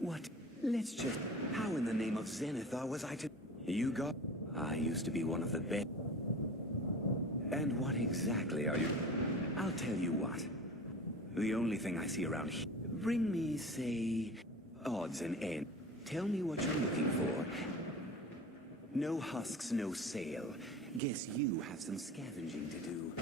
What? Let's just... How in the name of Zenithar was I to... You got... I used to be one of the best... And what exactly are you... I'll tell you what. The only thing I see around here... Bring me, say... odds and ends. Tell me what you're looking for. No husks, no sale. Guess you have some scavenging to do.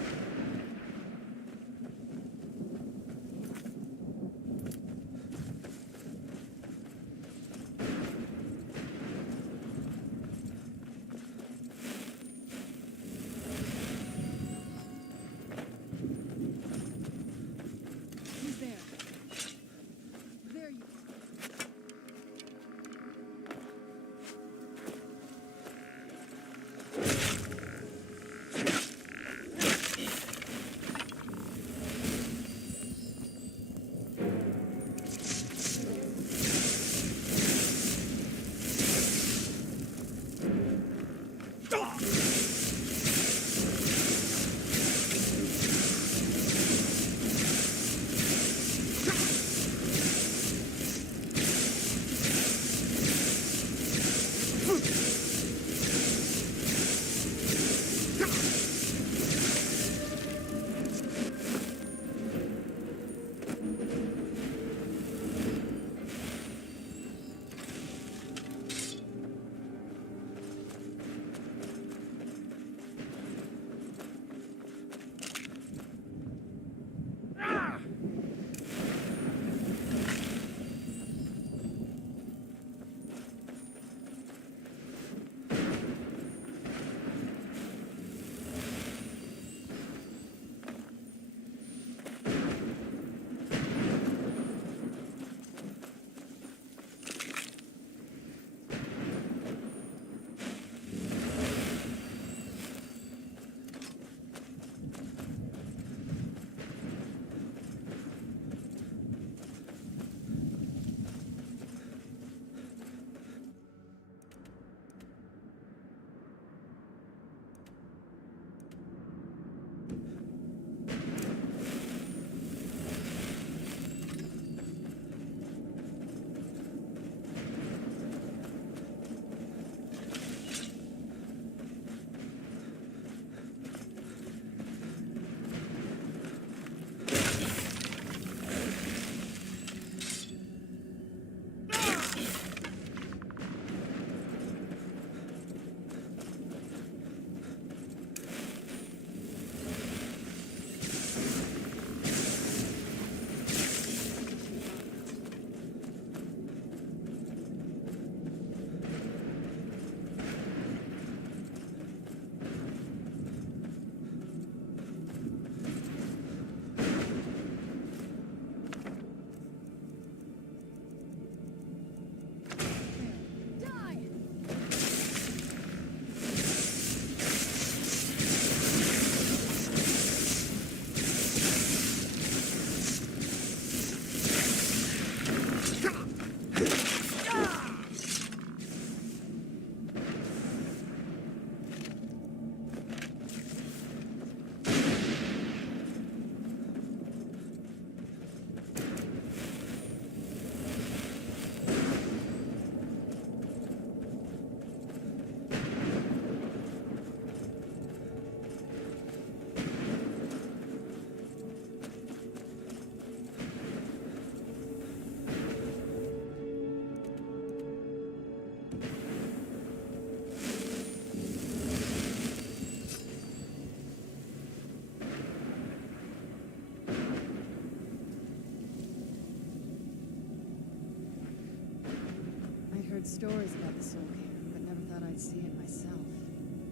heard stories about the Soul King, but never thought I'd see it myself.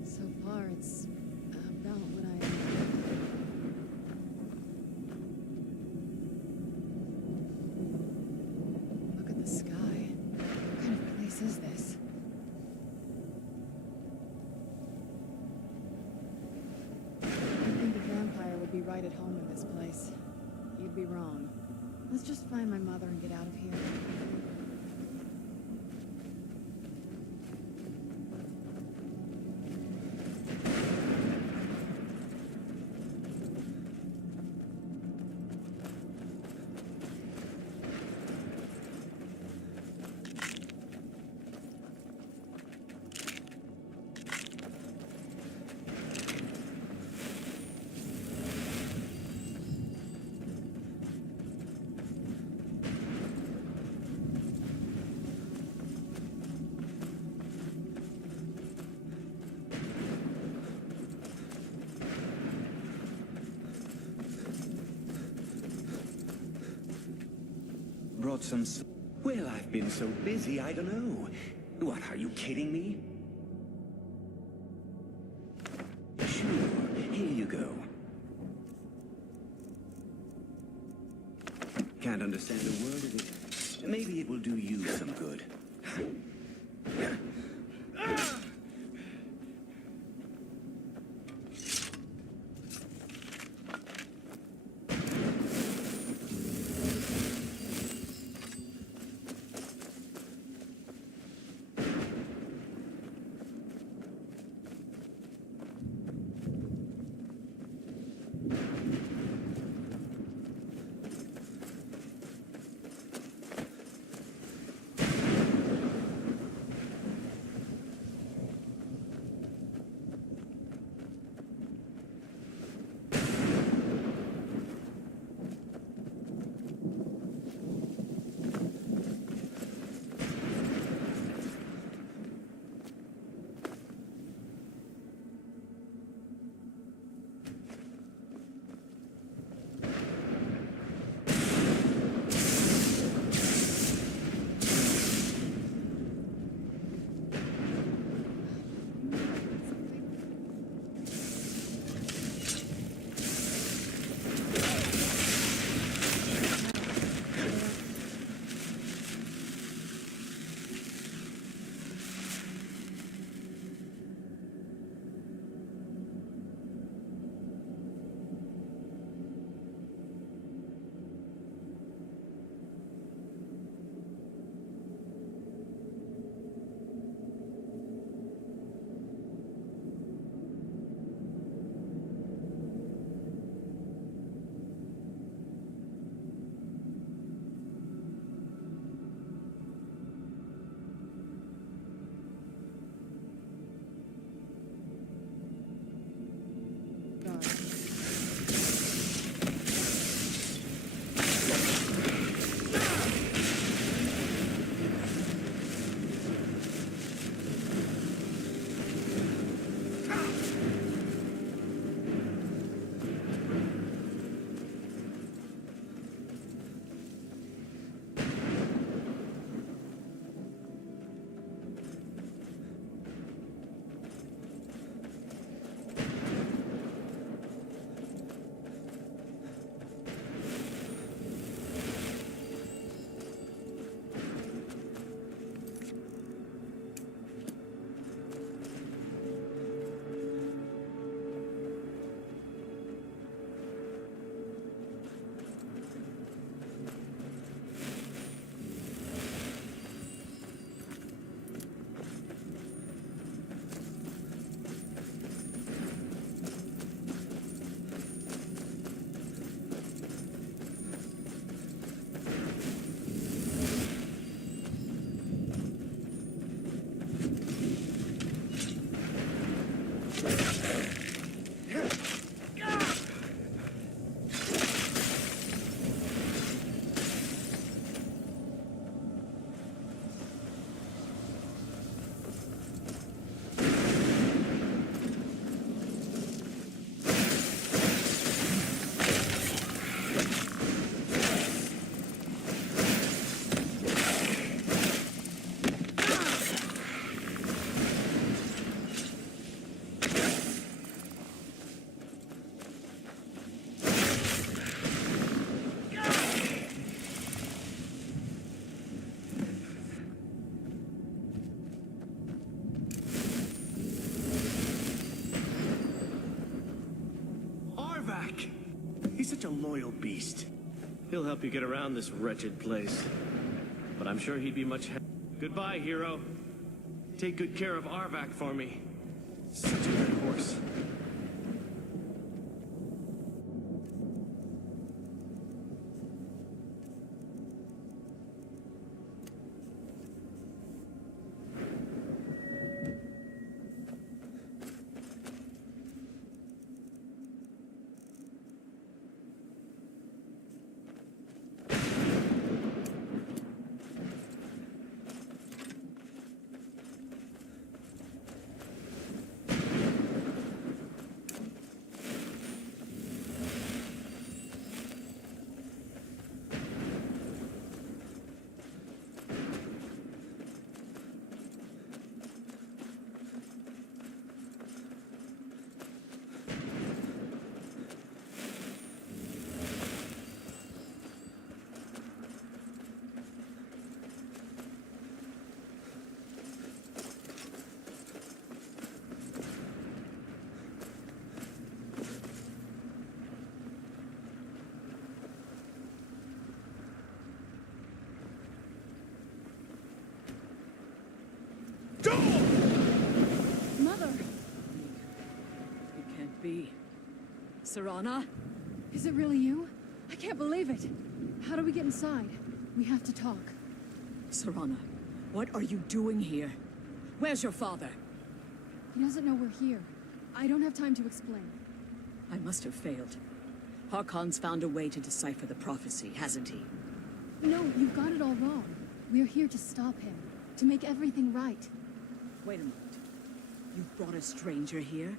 So far, it's about what I Look at the sky. What kind of place is this? You'd think a vampire would be right at home in this place. You'd be wrong. Let's just find my mother and get out of here. Brought some... Well, I've been so busy, I don't know. What, are you kidding me? Sure, here you go. Can't understand a word of it. Maybe it will do you some good. such a loyal beast. He'll help you get around this wretched place. But I'm sure he'd be much Goodbye, hero. Take good care of Arvak for me. Such a good horse. Mother! It can't be. Serana? Is it really you? I can't believe it. How do we get inside? We have to talk. Serana, what are you doing here? Where's your father? He doesn't know we're here. I don't have time to explain. I must have failed. Harkon's found a way to decipher the prophecy, hasn't he? No, you've got it all wrong. We're here to stop him. To make everything right. Wait a moment. You've brought a stranger here?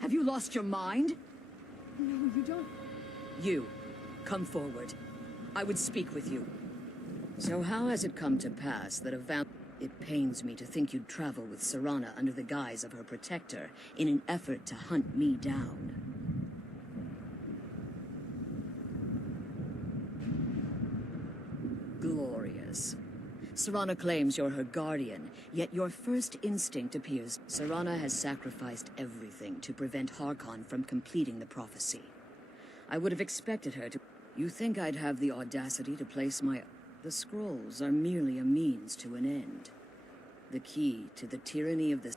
Have you lost your mind? No, you don't... You, come forward. I would speak with you. So how has it come to pass that a It pains me to think you'd travel with Serana under the guise of her protector in an effort to hunt me down. Glorious. Serana claims you're her guardian, yet your first instinct appears. Serana has sacrificed everything to prevent Harkon from completing the prophecy. I would have expected her to... You think I'd have the audacity to place my... The scrolls are merely a means to an end. The key to the tyranny of the...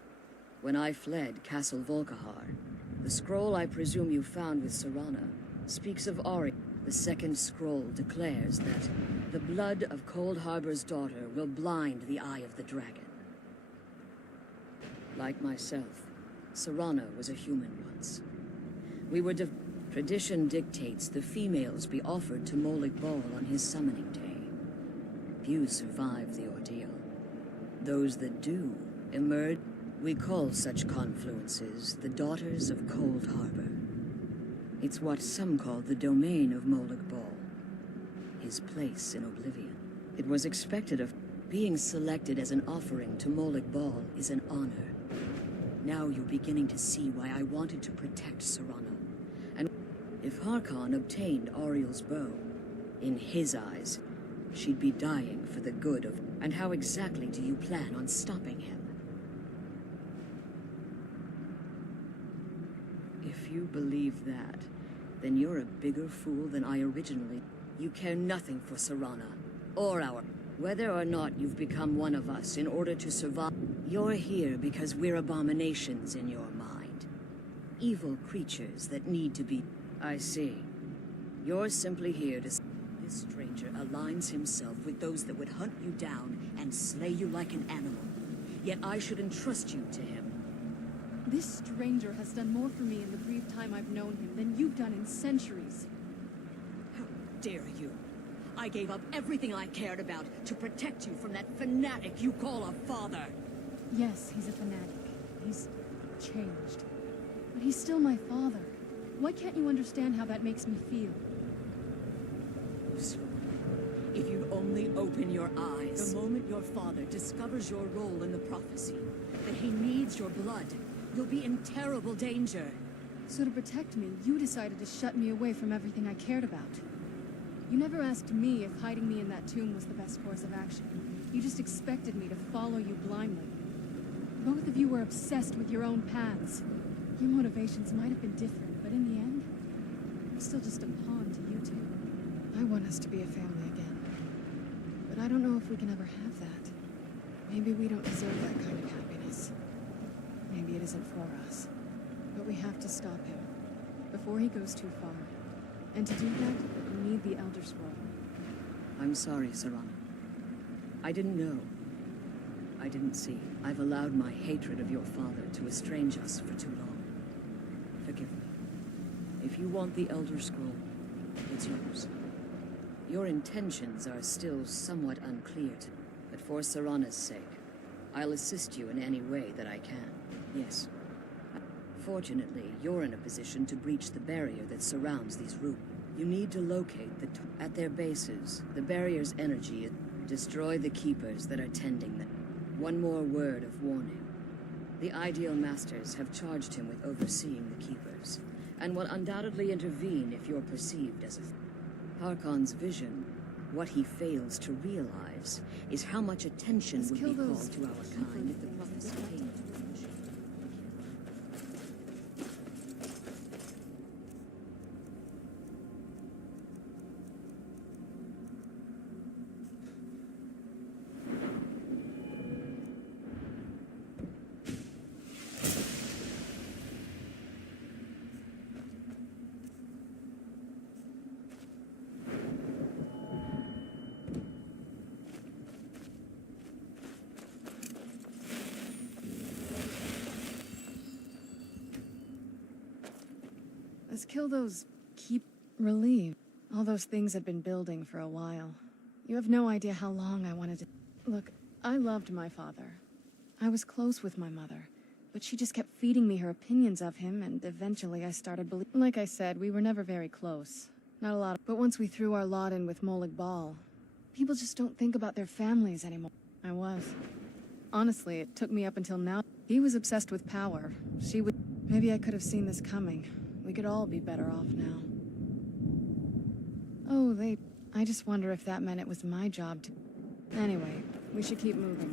When I fled Castle Volkahar, the scroll I presume you found with Serana speaks of Ari. The second scroll declares that the blood of Cold Harbor's daughter will blind the eye of the dragon. Like myself, Serana was a human once. We were Tradition dictates the females be offered to Molig Bal on his summoning day. Few survive the ordeal. Those that do emerge. We call such confluences the Daughters of Cold Harbor. It's what some call the domain of Molig Bal, his place in oblivion. It was expected of being selected as an offering to Molig Bal is an honor. Now you're beginning to see why I wanted to protect Serana. And if Harkon obtained Ariel's bow, in his eyes, she'd be dying for the good of... And how exactly do you plan on stopping him? If you believe that, then you're a bigger fool than I originally... You care nothing for Serana, or our... Whether or not you've become one of us in order to survive... You're here because we're abominations in your mind. Evil creatures that need to be... I see. You're simply here to... This stranger aligns himself with those that would hunt you down and slay you like an animal. Yet I should entrust you to him. This stranger has done more for me in the brief time I've known him than you've done in centuries. How dare you? I gave up everything I cared about to protect you from that fanatic you call a father. Yes, he's a fanatic. He's changed. But he's still my father. Why can't you understand how that makes me feel? If you'd only open your eyes. The moment your father discovers your role in the prophecy, that he needs your blood, you'll be in terrible danger. So to protect me, you decided to shut me away from everything I cared about. You never asked me if hiding me in that tomb was the best course of action. You just expected me to follow you blindly. Both of you were obsessed with your own paths. Your motivations might have been different, but in the end, I'm still just a pawn to you. I want us to be a family again. But I don't know if we can ever have that. Maybe we don't deserve that kind of happiness. Maybe it isn't for us. But we have to stop him, before he goes too far. And to do that, we need the Elder Scroll. I'm sorry, Serana. I didn't know. I didn't see. I've allowed my hatred of your father to estrange us for too long. Forgive me. If you want the Elder Scroll, it's yours. Your intentions are still somewhat unclear to me, but for Serana's sake, I'll assist you in any way that I can. Yes. Fortunately, you're in a position to breach the barrier that surrounds these rooms. You need to locate at their bases, the barrier's energy. Destroy the keepers that are tending them. One more word of warning. The Ideal Masters have charged him with overseeing the keepers, and will undoubtedly intervene if you're perceived as a... Harkon's vision, what he fails to realize, is how much attention would be called to our kind if the prophecy came to fruition. Let's kill those... keep... relieved. All those things have been building for a while. You have no idea how long I wanted to... Look, I loved my father. I was close with my mother, but she just kept feeding me her opinions of him, and eventually I started believing... Like I said, we were never very close. Not a lot. But once we threw our lot in with Molig Bal, people just don't think about their families anymore. I was. Honestly, it took me up until now. He was obsessed with power. She would... Maybe I could have seen this coming. We could all be better off now. Oh, I just wonder if that meant it was my job to... Anyway, we should keep moving.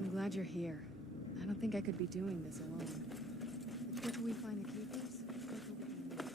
I'm glad you're here. I don't think I could be doing this alone. The quicker we find the keepers, the quicker we can move.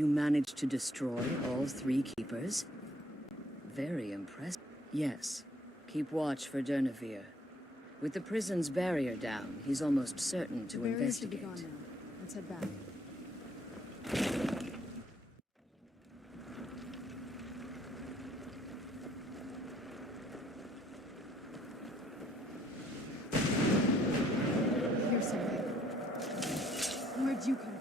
You managed to destroy all 3 keepers? Very impressive. Yes. Keep watch for Durnevere. With the prison's barrier down, he's almost certain to investigate. The barrier should be gone now. Let's head back. Here's something. Where'd you come from?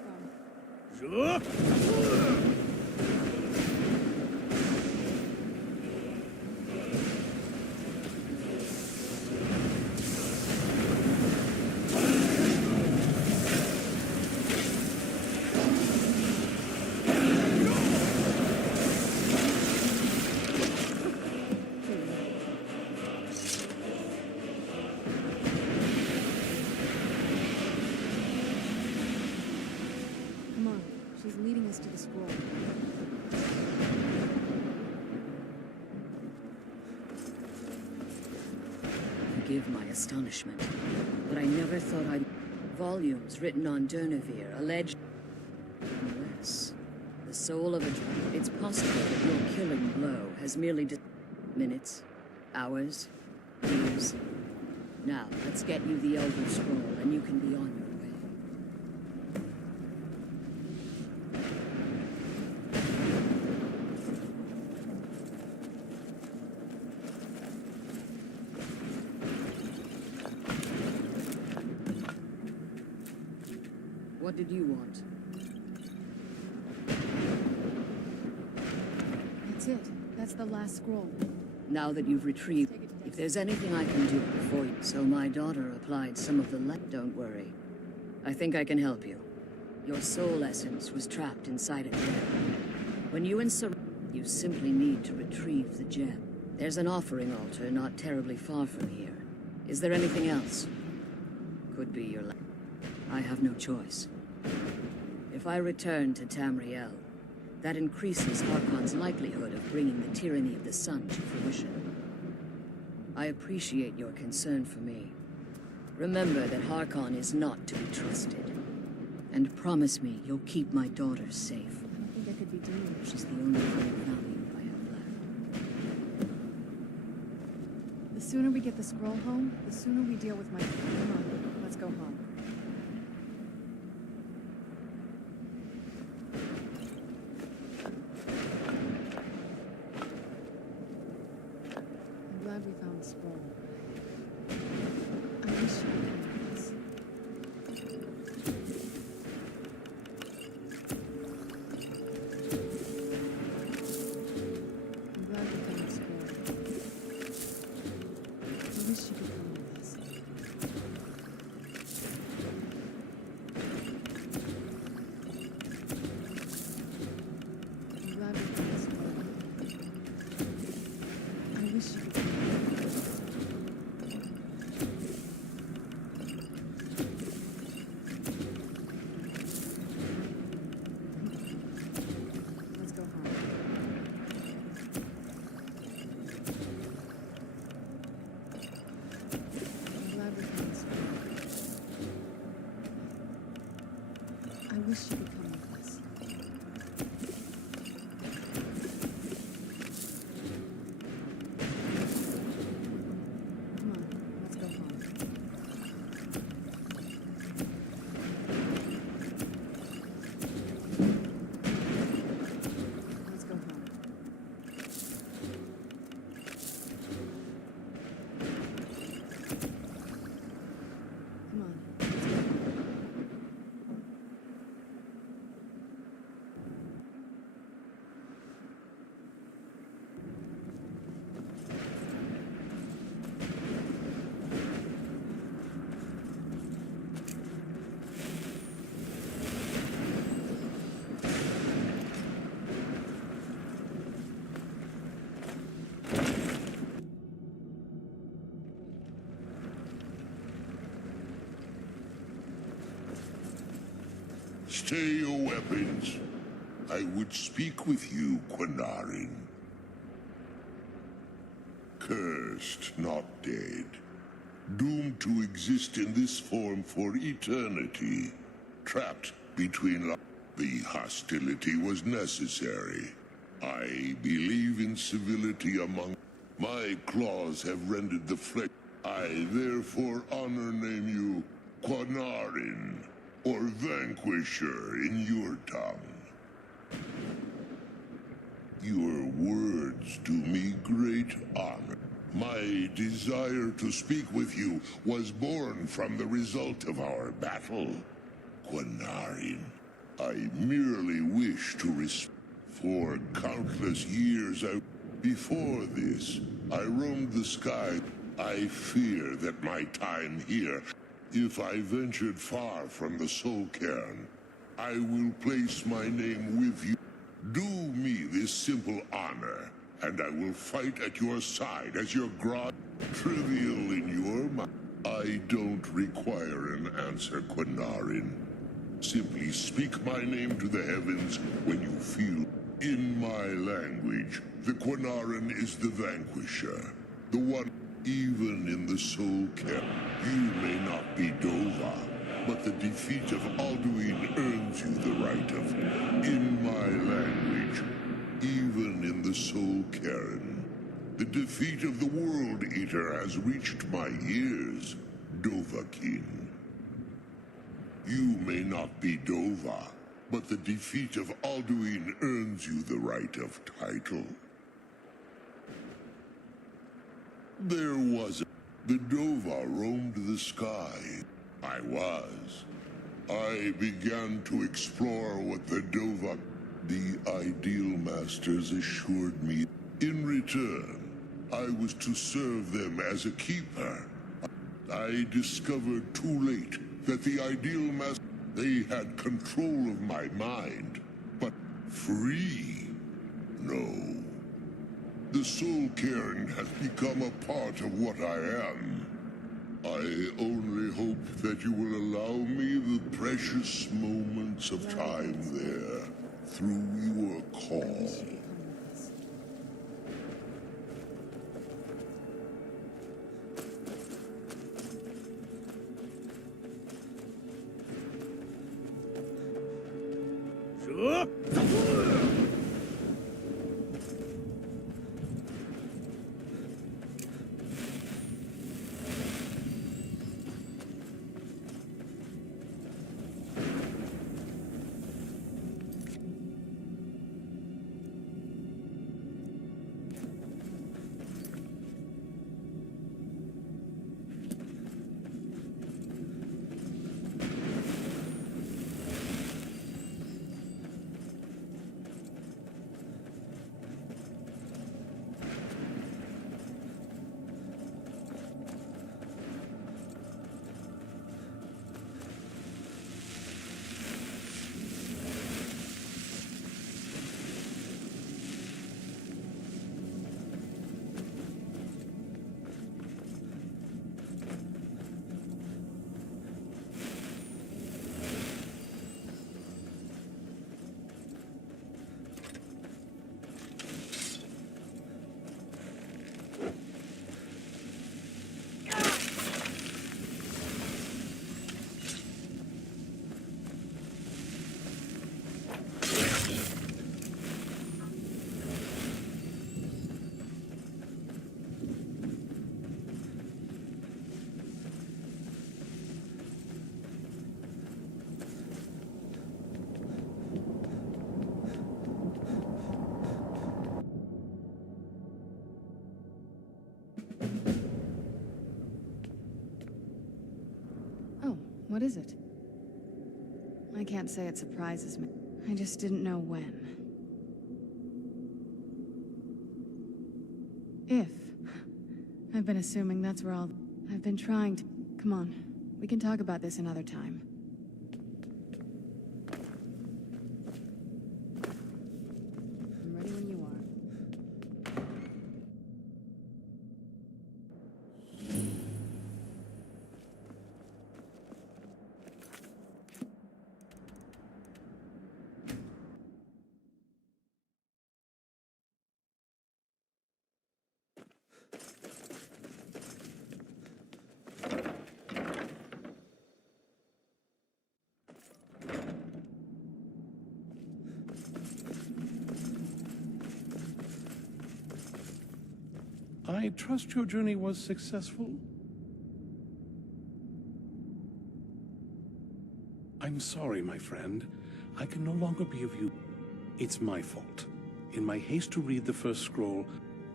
Come on, she's leading us to the scroll. Forgive my astonishment, but I never thought I'd... Volumes written on Durnevere alleged... Unless... The soul of a... It's possible that your killing blow has merely... Minutes, hours, years. Now, let's get you the Elder Scroll, and you can be on your way. What did you want? That's it. That's the last scroll. Now that you've retrieved... If there's anything I can do before you... So my daughter applied some of the... Don't worry. I think I can help you. Your soul essence was trapped inside a gem. When you you simply need to retrieve the gem. There's an offering altar not terribly far from here. Is there anything else? Could be your... I have no choice. If I return to Tamriel, that increases Harkon's likelihood of bringing the tyranny of the sun to fruition. I appreciate your concern for me. Remember that Harkon is not to be trusted. And promise me you'll keep my daughter safe. I don't think I could be doing it. She's the only thing of value I have left. The sooner we get the scroll home, the sooner we deal with my... Come on, let's go home. I'm glad we found the scroll. I wish you could come with us. I'm glad we found the scroll. I wish you could come with us. I'm glad we found the scroll. I wish you could come with us. Let's go home. I'm glad we found the scroll. I wish you could come with us. Come on, let's go home. Let's go home. Come on, let's go home. Stay your weapons. I would speak with you, Quinarin. Cursed, not dead. Doomed to exist in this form for eternity. Trapped between The hostility was necessary. I believe in civility among... My claws have rendered the flesh. I therefore honor name you Quanarin, or Vanquisher in your tongue. Your words do me great honor. My desire to speak with you was born from the result of our battle. Quanarin, I merely wish to For countless years before this, I roamed the sky. I fear that my time here, if I ventured far from the Soul Cairn, I will place my name with you. Do me this simple honor, and I will fight at your side as your trivial in your mind. I don't require an answer, Quanarin. Simply speak my name to the heavens when you feel. In my language, the Quanarin is the Vanquisher. The one, even in the Soul Cairn. You may not be Dova, but the defeat of Alduin earns you the right of, in my language, even in the Soul Cairn. The defeat of the World Eater has reached my ears, Dovahkiin. You may not be Dova, but the defeat of Alduin earns you the right of title. There was the Dova roamed the sky. I began to explore what the Dova, the Ideal Masters assured me. In return, I was to serve them as a keeper. I discovered too late that the Ideal Master, they had control of my mind, but free? No. The Soul Cairn has become a part of what I am. I only hope that you will allow me the precious moments of time there, through your call. What is it? I can't say it surprises me. I just didn't know when. If. I've been assuming that's where I've been trying to... Come on. We can talk about this another time. I'm ready when you are. I trust your journey was successful? I'm sorry, my friend. I can no longer be of use. It's my fault. In my haste to read the first scroll,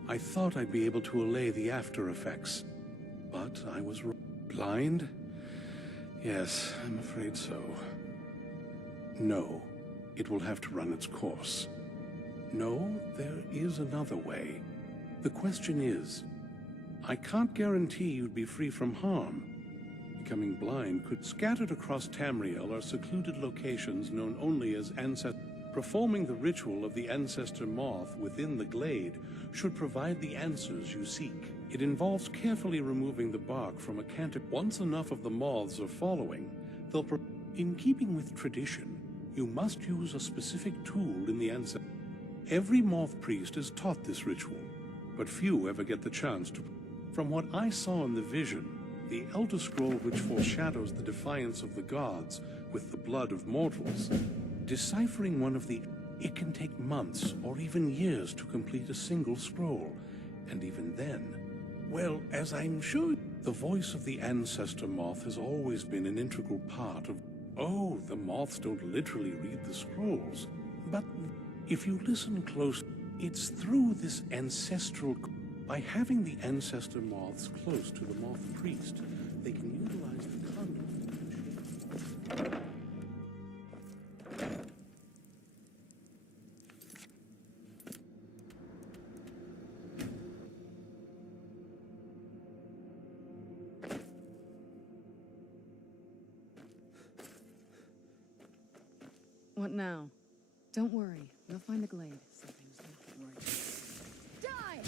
I thought I'd be able to allay the after effects. But I was wrong. Blind? Yes, I'm afraid so. No, it will have to run its course. No, there is another way. The question is, I can't guarantee you'd be free from harm. Becoming blind could scattered across Tamriel are secluded locations known only as ancestors. Performing the ritual of the ancestor moth within the glade should provide the answers you seek. It involves carefully removing the bark from a canter. Once enough of the moths are following, they'll in keeping with tradition, you must use a specific tool in the ancestor. Every moth priest is taught this ritual, but few ever get the chance to. From what I saw in the vision, the Elder Scroll which foreshadows the defiance of the gods with the blood of mortals, deciphering one of the... It can take months or even years to complete a single scroll, and even then... Well, as I'm sure, the voice of the ancestor moth has always been an integral part of... Oh, the moths don't literally read the scrolls, but if you listen close, it's through this ancestral... By having the ancestor moths close to the moth priest, they can utilize the conduit. What now? Don't worry. We'll find the glade. Something's not right. Die!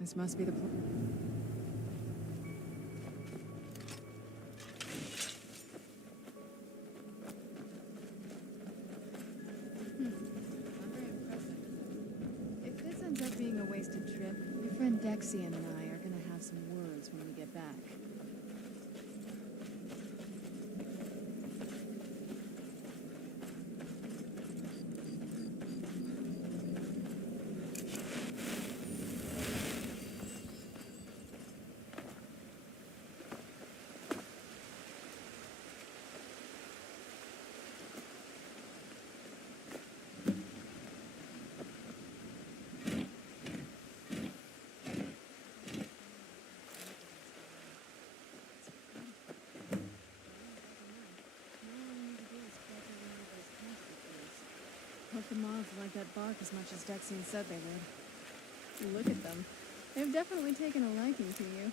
This must be the... If this ends up being a wasted trip, my friend Dexy and I are gonna have some words when we get back. Hope the moths like that bark as much as Dexian said they would. Look at them. They've definitely taken a liking to you.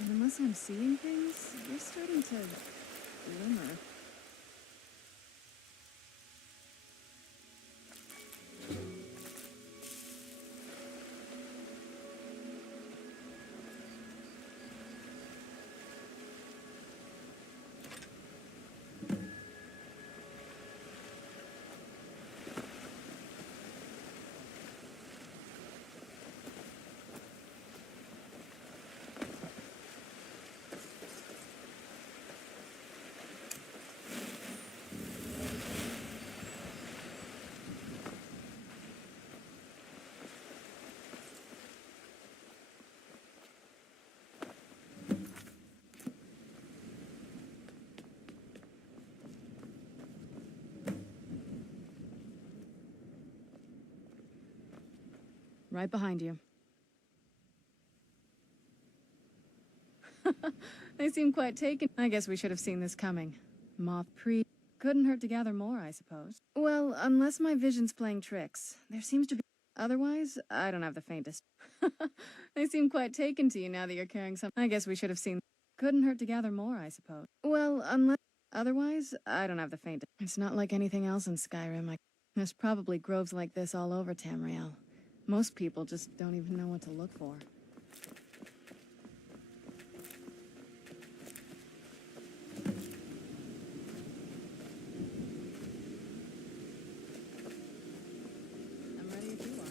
And unless I'm seeing things, you're starting to glimmer. Right behind you. They seem quite taken. I guess we should have seen this coming. Moth Priest. Couldn't hurt to gather more, I suppose. Well, unless my vision's playing tricks. There seems to be... Otherwise, I don't have the faintest. They seem quite taken to you now that you're carrying some... I guess we should have seen... Couldn't hurt to gather more, I suppose. Well, unless... Otherwise, I don't have the faintest... It's not like anything else in Skyrim. There's probably groves like this all over Tamriel. Most people just don't even know what to look for. I'm ready if you are.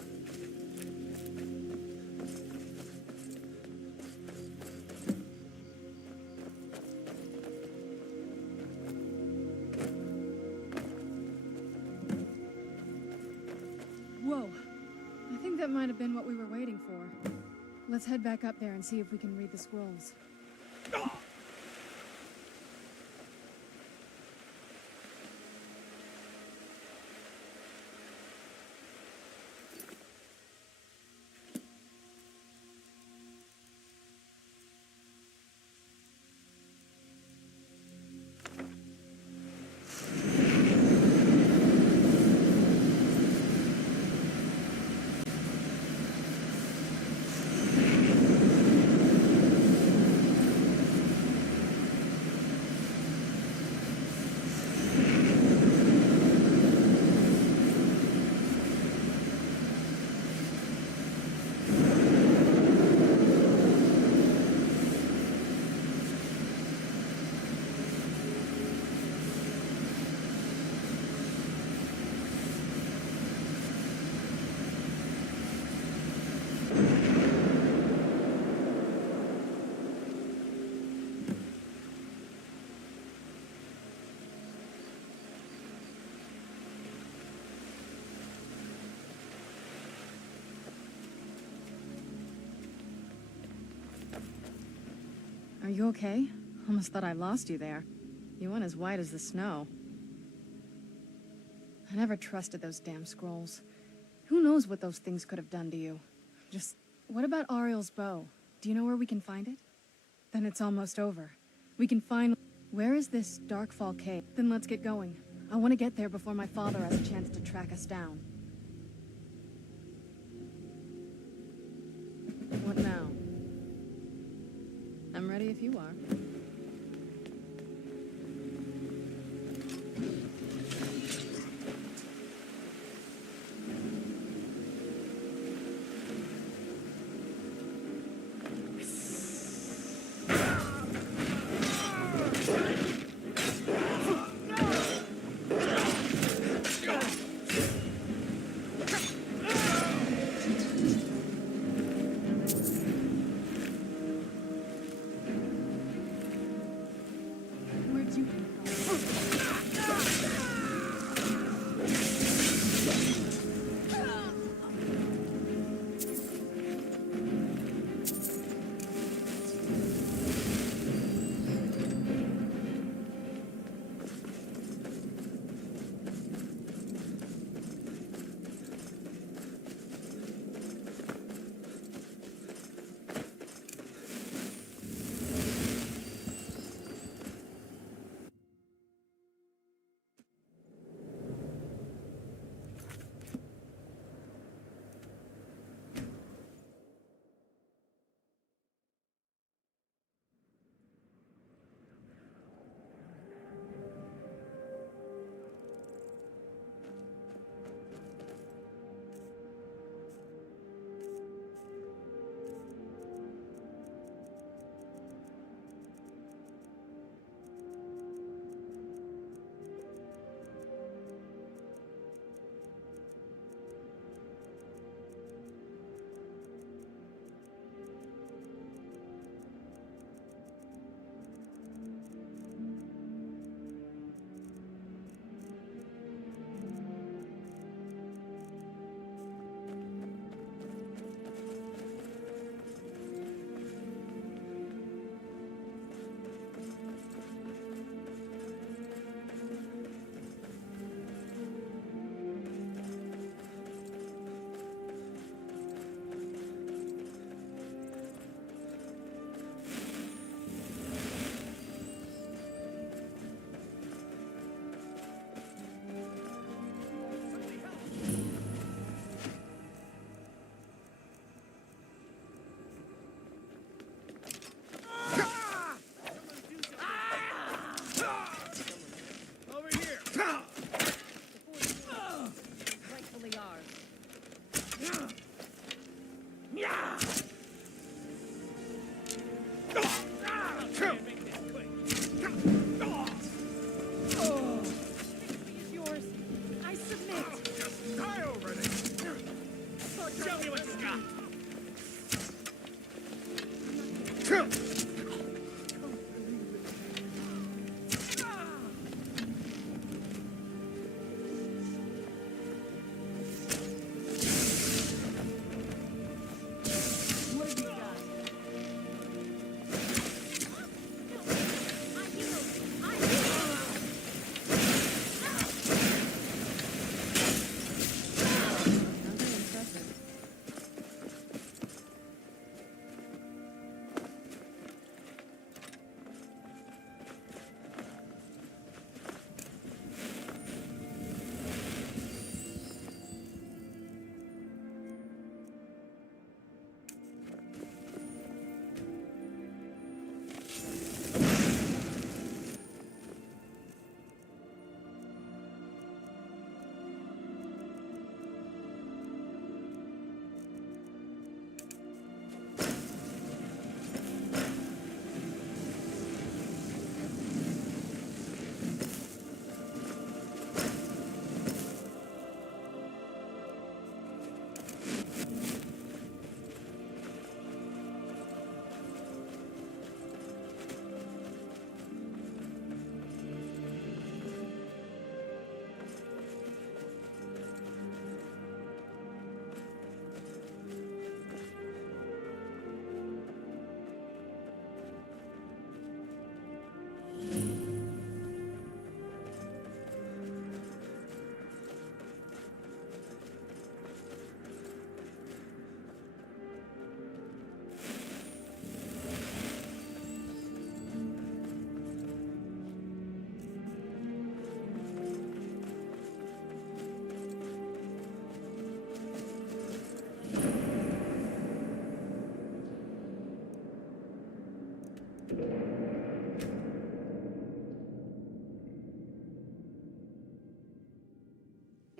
Whoa. I think that might have been what we were waiting for. Let's head back up there and see if we can read the scrolls. Are you okay? Almost thought I lost you there. You went as white as the snow. I never trusted those damn scrolls. Who knows what those things could have done to you? Just, what about Ariel's bow? Do you know where we can find it? Then it's almost over. We can find... Where is this Darkfall cave? Then let's get going. I want to get there before my father has a chance to track us down. What now? I'm ready if you are.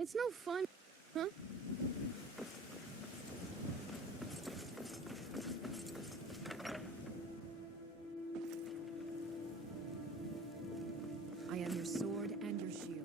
It's no fun, huh? I am your sword and your shield.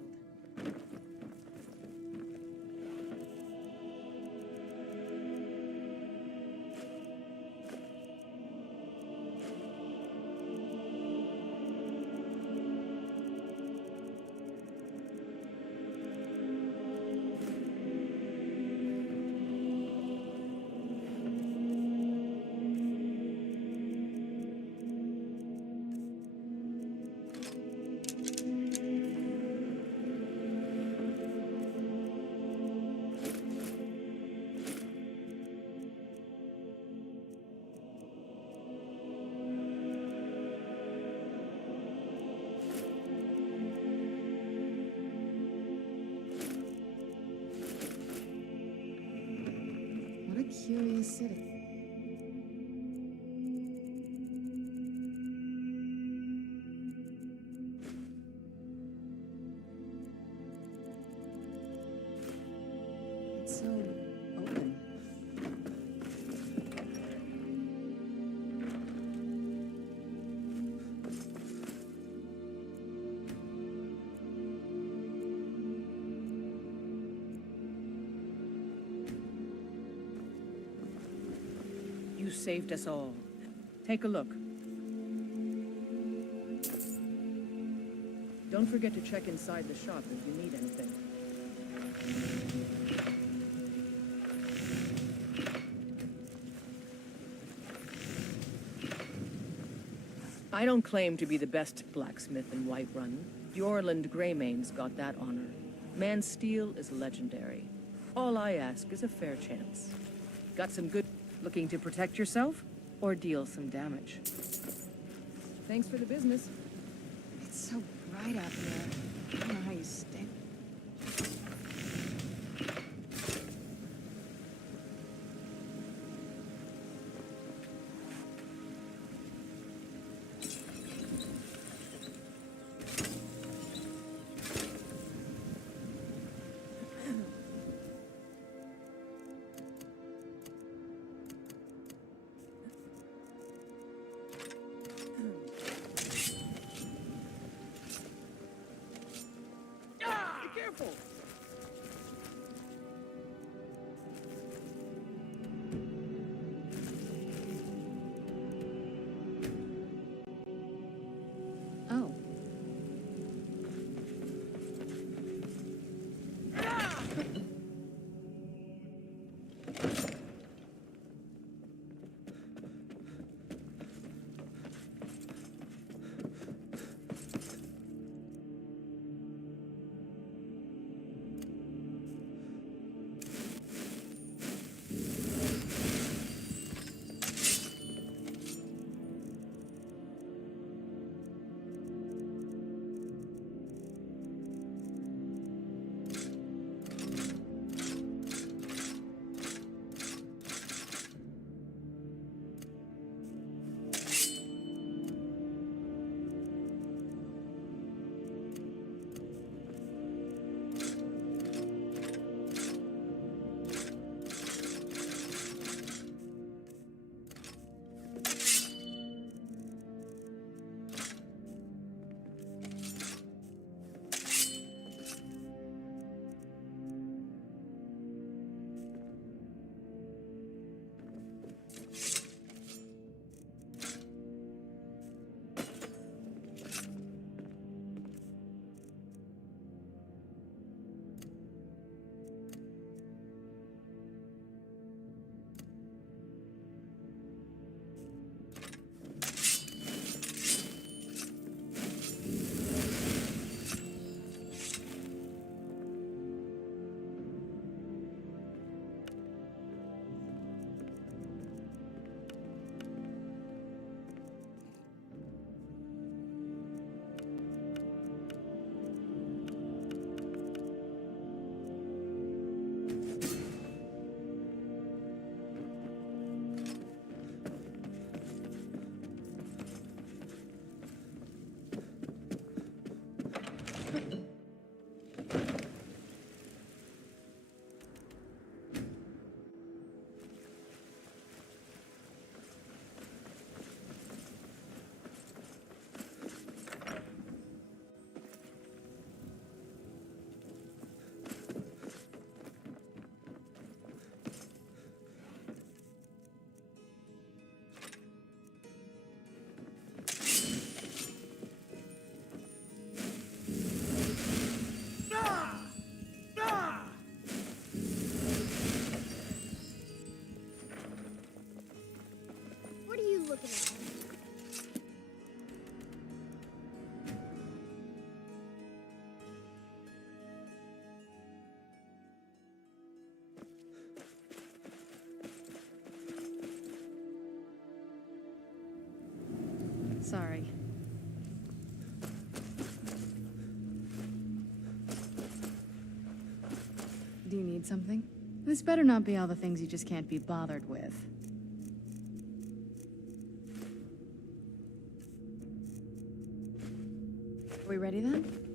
What a curious city. It's so open. You saved us all. Take a look. Don't forget to check inside the shop if you need anything. I don't claim to be the best blacksmith in Whiterun. Bjorland Greymane's got that honor. Man's steel is legendary. All I ask is a fair chance. Got some good... Looking to protect yourself or deal some damage? Thanks for the business. It's so bright out there. I don't know how you stay. Careful! Oh. Sorry. Do you need something? This better not be all the things you just can't be bothered with. Are we ready then?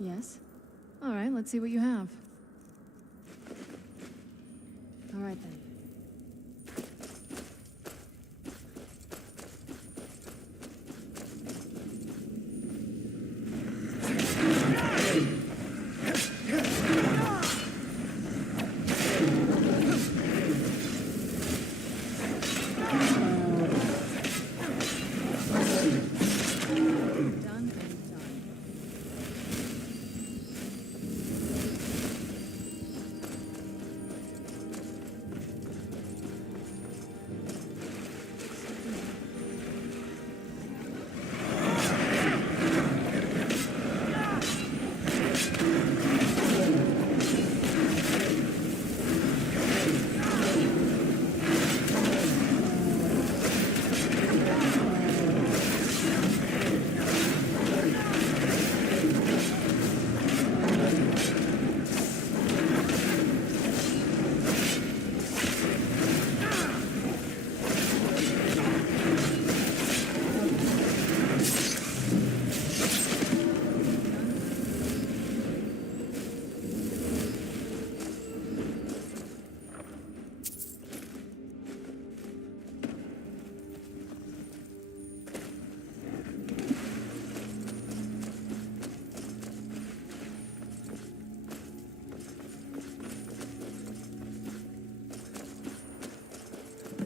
Yes? All right, let's see what you have. All right, then.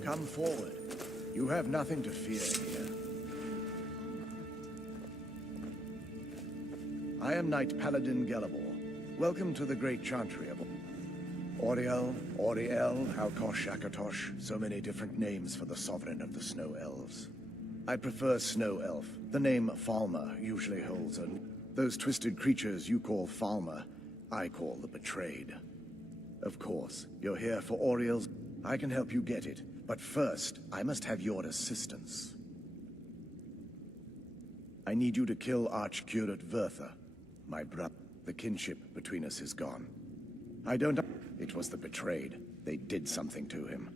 Come forward. You have nothing to fear here. I am Knight Paladin Gelibor. Welcome to the Great Chantry of Auriel, Auriel, Alkosh, Akatosh, so many different names for the sovereign of the Snow Elves. I prefer Snow Elf. The name Falmer usually holds those twisted creatures you call Falmer, I call the Betrayed. Of course, you're here for Auriel's. I can help you get it, but first, I must have your assistance. I need you to kill Archcurate Vertha, my brother. The kinship between us is gone. I don't... It was the Betrayed. They did something to him.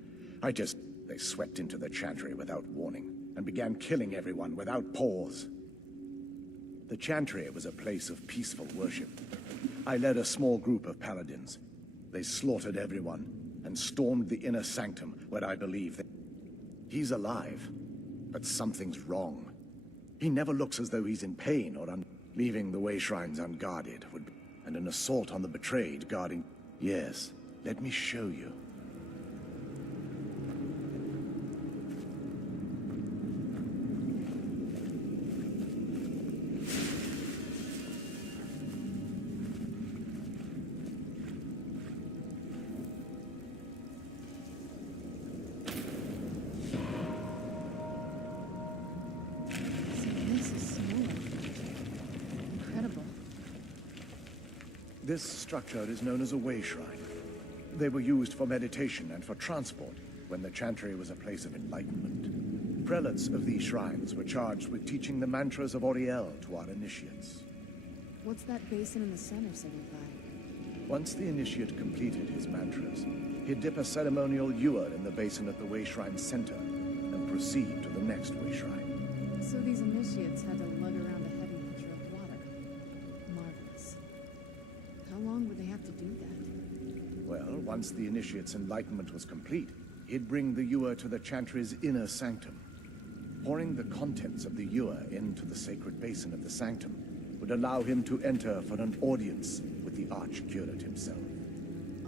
They swept into the Chantry without warning, and began killing everyone without pause. The Chantry was a place of peaceful worship. I led a small group of paladins. They slaughtered everyone, and stormed the inner sanctum where I believe that... He's alive, but something's wrong. He never looks as though he's in pain or leaving the way shrines unguarded would be... And an assault on the Betrayed guarding... Yes, let me show you. This structure is known as a way shrine. They were used for meditation and for transport when the Chantry was a place of enlightenment. Prelates of these shrines were charged with teaching the mantras of Auriel to our initiates. What's that basin in the center signify? Once the initiate completed his mantras, he'd dip a ceremonial ewer in the basin at the way shrine's center and proceed to the next way shrine. So these initiates had to lug around a heavy pitcher of water. Marvelous. How long would they have to do that? Well, once the initiate's enlightenment was complete, he'd bring the ewer to the Chantry's inner sanctum. Pouring the contents of the ewer into the sacred basin of the sanctum would allow him to enter for an audience with the Archcurate himself.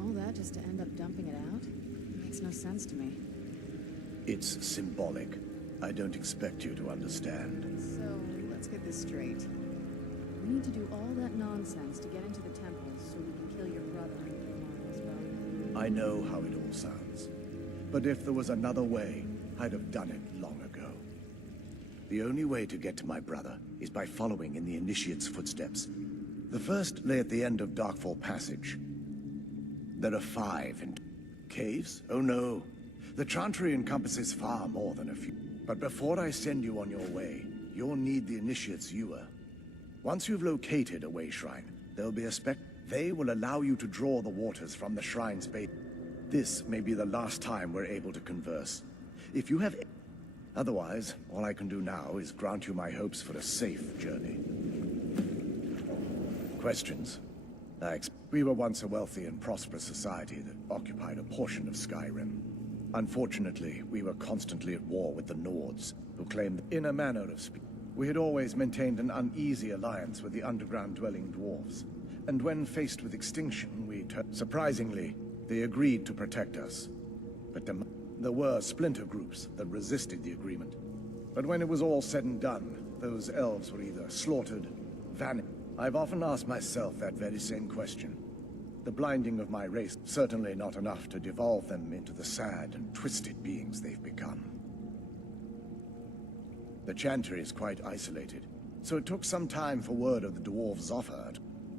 All that just to end up dumping it out? Makes no sense to me. It's symbolic. I don't expect you to understand. So, let's get this straight. We need to do all that nonsense to get into the temples so we can kill your brother and kill Mark as well. I know how it all sounds. But if there was another way, I'd have done it long ago. The only way to get to my brother is by following in the Initiate's footsteps. The first lay at the end of Darkfall Passage. There are 5 in caves? Oh no. The Chantry encompasses far more than a few. But before I send you on your way, you'll need the Initiate's ewer. Once you've located a way shrine, there'll be a They will allow you to draw the waters from the shrine's base. This may be the last time we're able to converse. If you have... Otherwise, all I can do now is grant you my hopes for a safe journey. Questions? We were once a wealthy and prosperous society that occupied a portion of Skyrim. Unfortunately, we were constantly at war with the Nords, who claimed, in a manner of speaking, we had always maintained an uneasy alliance with the underground-dwelling dwarves. And when faced with extinction, surprisingly, they agreed to protect us. But there were splinter groups that resisted the agreement. But when it was all said and done, those elves were either slaughtered, vanished. I've often asked myself that very same question. The blinding of my race, certainly not enough to devolve them into the sad and twisted beings they've become. The Chantry is quite isolated, so it took some time for word of the dwarves' offer.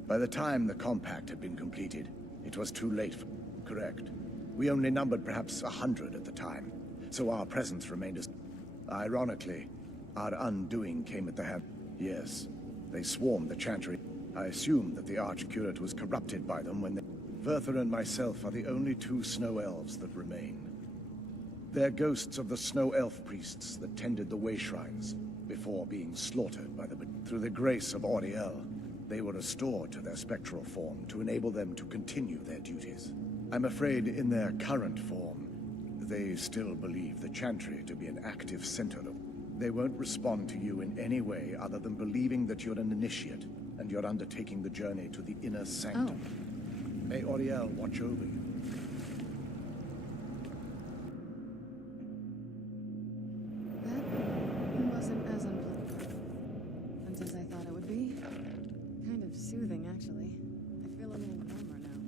By the time the compact had been completed, it was too late for... Correct. We only numbered perhaps 100 at the time, so our presence remained as... Ironically, our undoing came at the hand... Yes, they swarmed the Chantry. I assume that the Archcurate was corrupted by them when they... Verther and myself are the only two snow elves that remain. They're ghosts of the snow elf priests that tended the way shrines before being slaughtered by the... Through the grace of Auriel, they were restored to their spectral form to enable them to continue their duties. I'm afraid in their current form, they still believe the Chantry to be an active center of... They won't respond to you in any way other than believing that you're an initiate and you're undertaking the journey to the inner sanctum. May Auriel watch over you. That wasn't as unpleasant as I thought it would be. Kind of soothing, actually. I feel a little warmer now.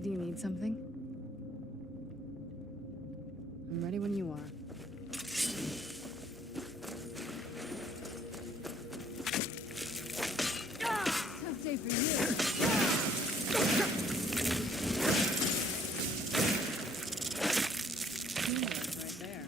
Do you need something? I'm ready when you are. Tough day for you. Right there.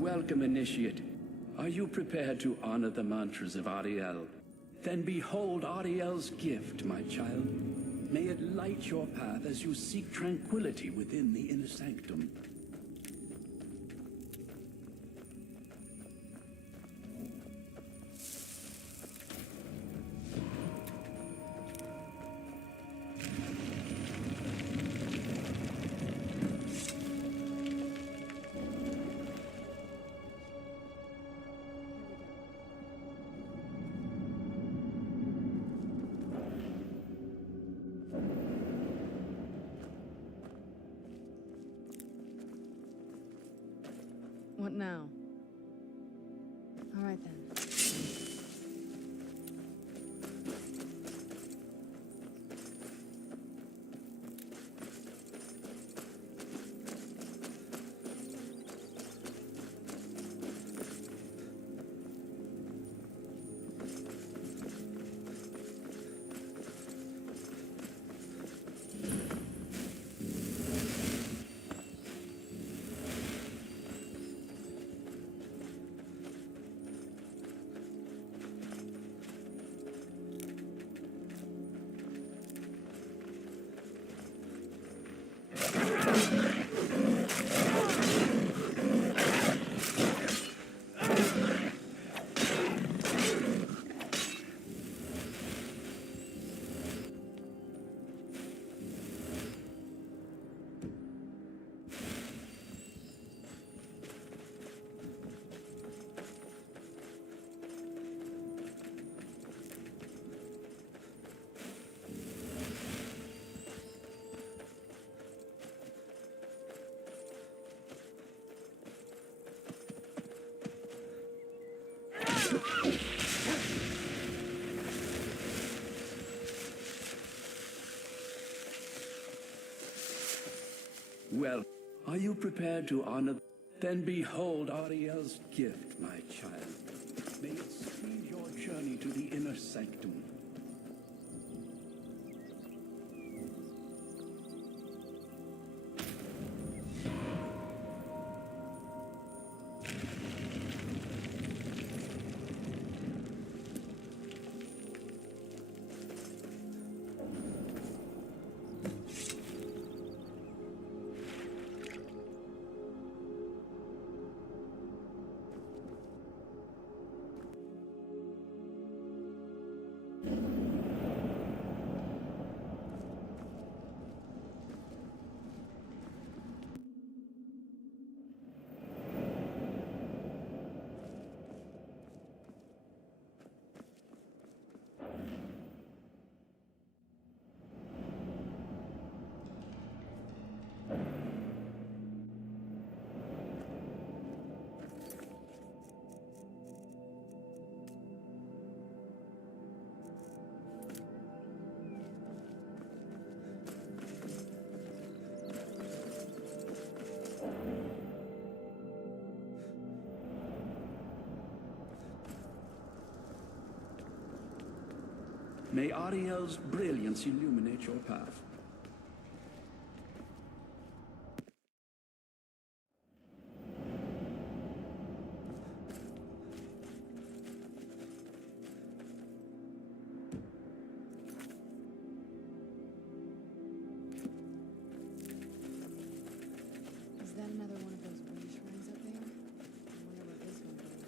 Welcome, Initiate. Are you prepared to honor the mantras of Ariel? Then behold Ariel's gift, my child. May it light your path as you seek tranquility within the inner sanctum. What now? All right then. Well, are you prepared to honor? Then behold Ariel's gift, my child. May it speed your journey to the inner sanctum. May Ariel's brilliance illuminate your path. Is that another one of those wind shrines up there? I wonder where this one goes.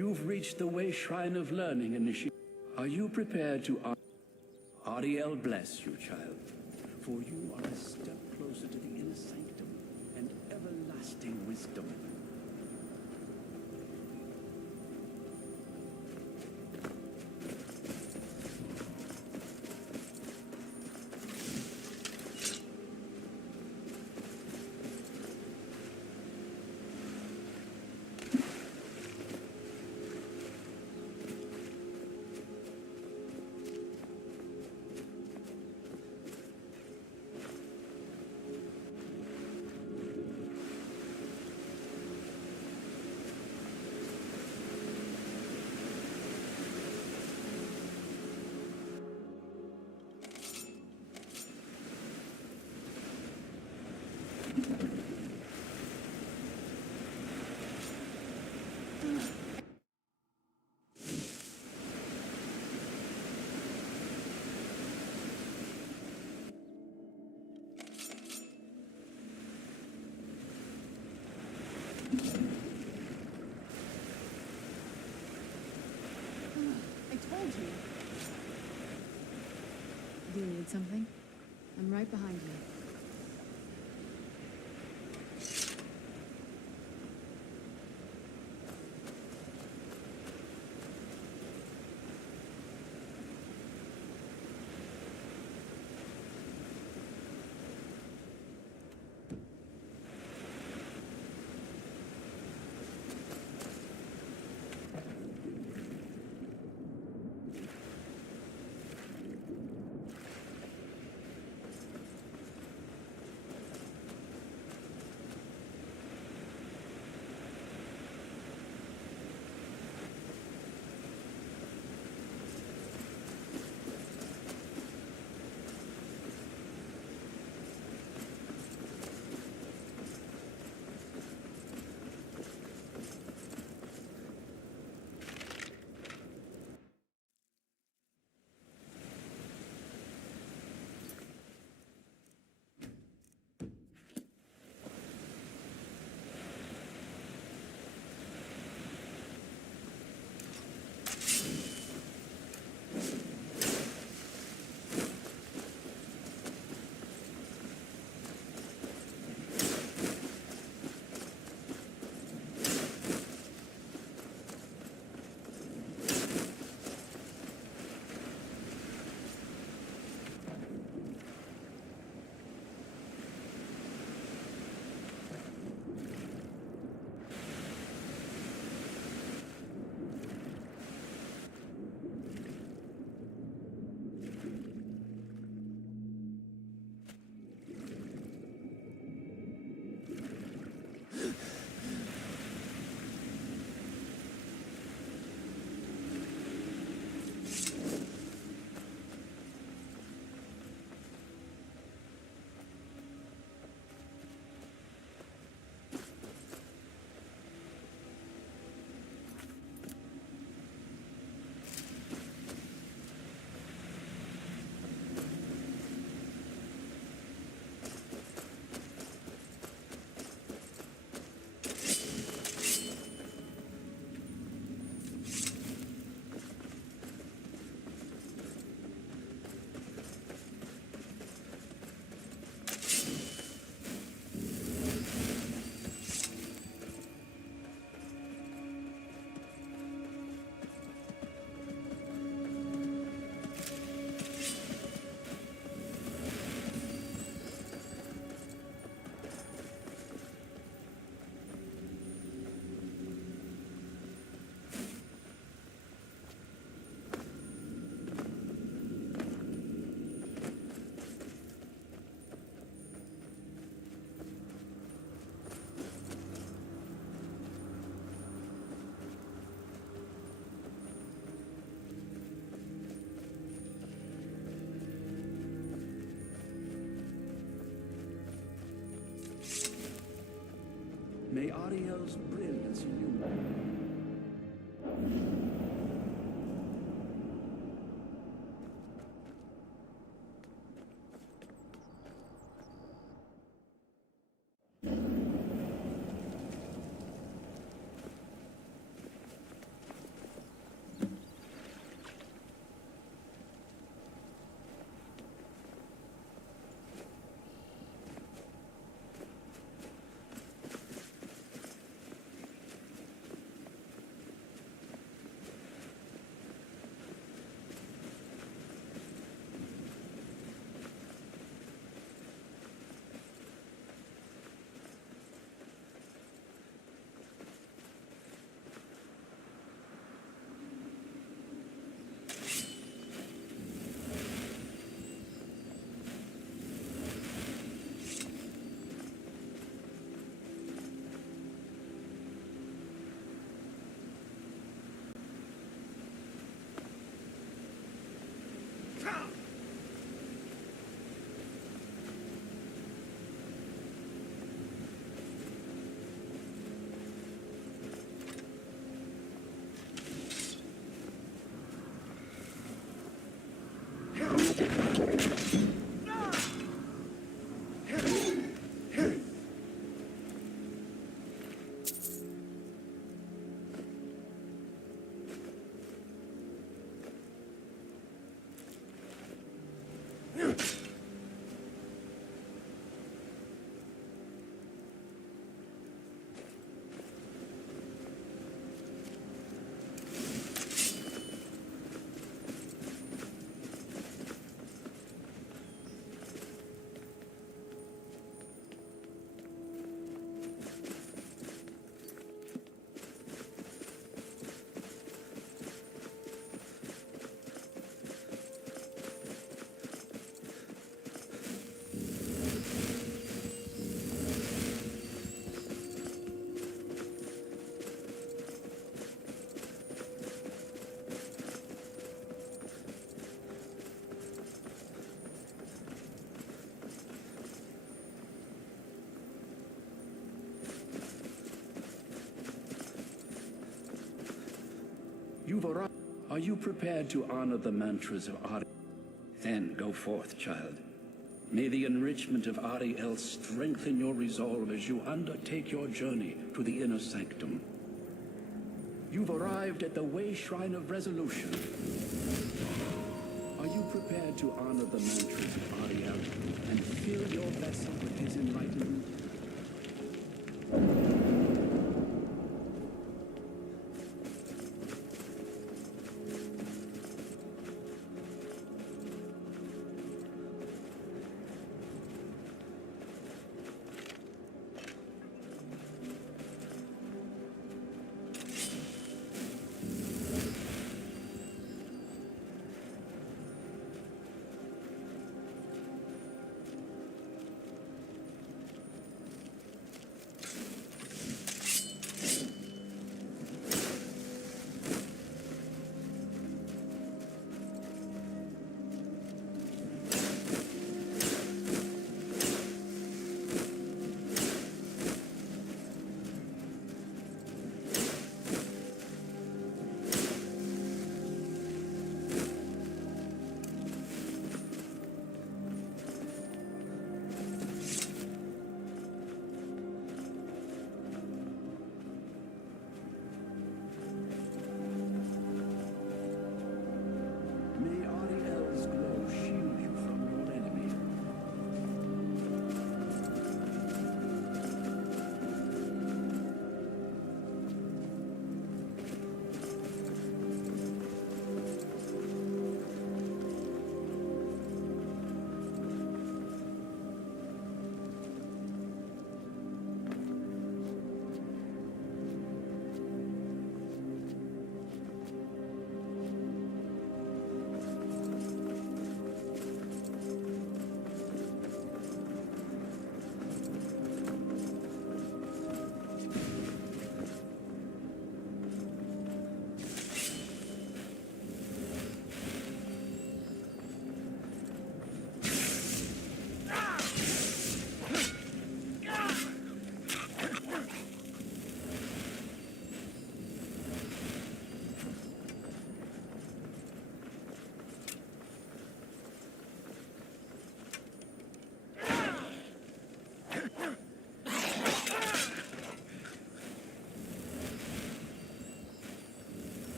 You've reached the Way Shrine of Learning initiate. Are you prepared to... Ariel bless you, child, for you are a step closer to the inner sanctum and everlasting wisdom. I told you. Do you need something? I'm right behind you. May Ariel's brilliance illumine. You've arrived. Are you prepared to honor the mantras of Ari? Then go forth, child. May the enrichment of Ariel strengthen your resolve as you undertake your journey to the inner sanctum. You've arrived at the way shrine of resolution. Are you prepared to honor the mantras of Ariel and fill your vessel with his enlightenment?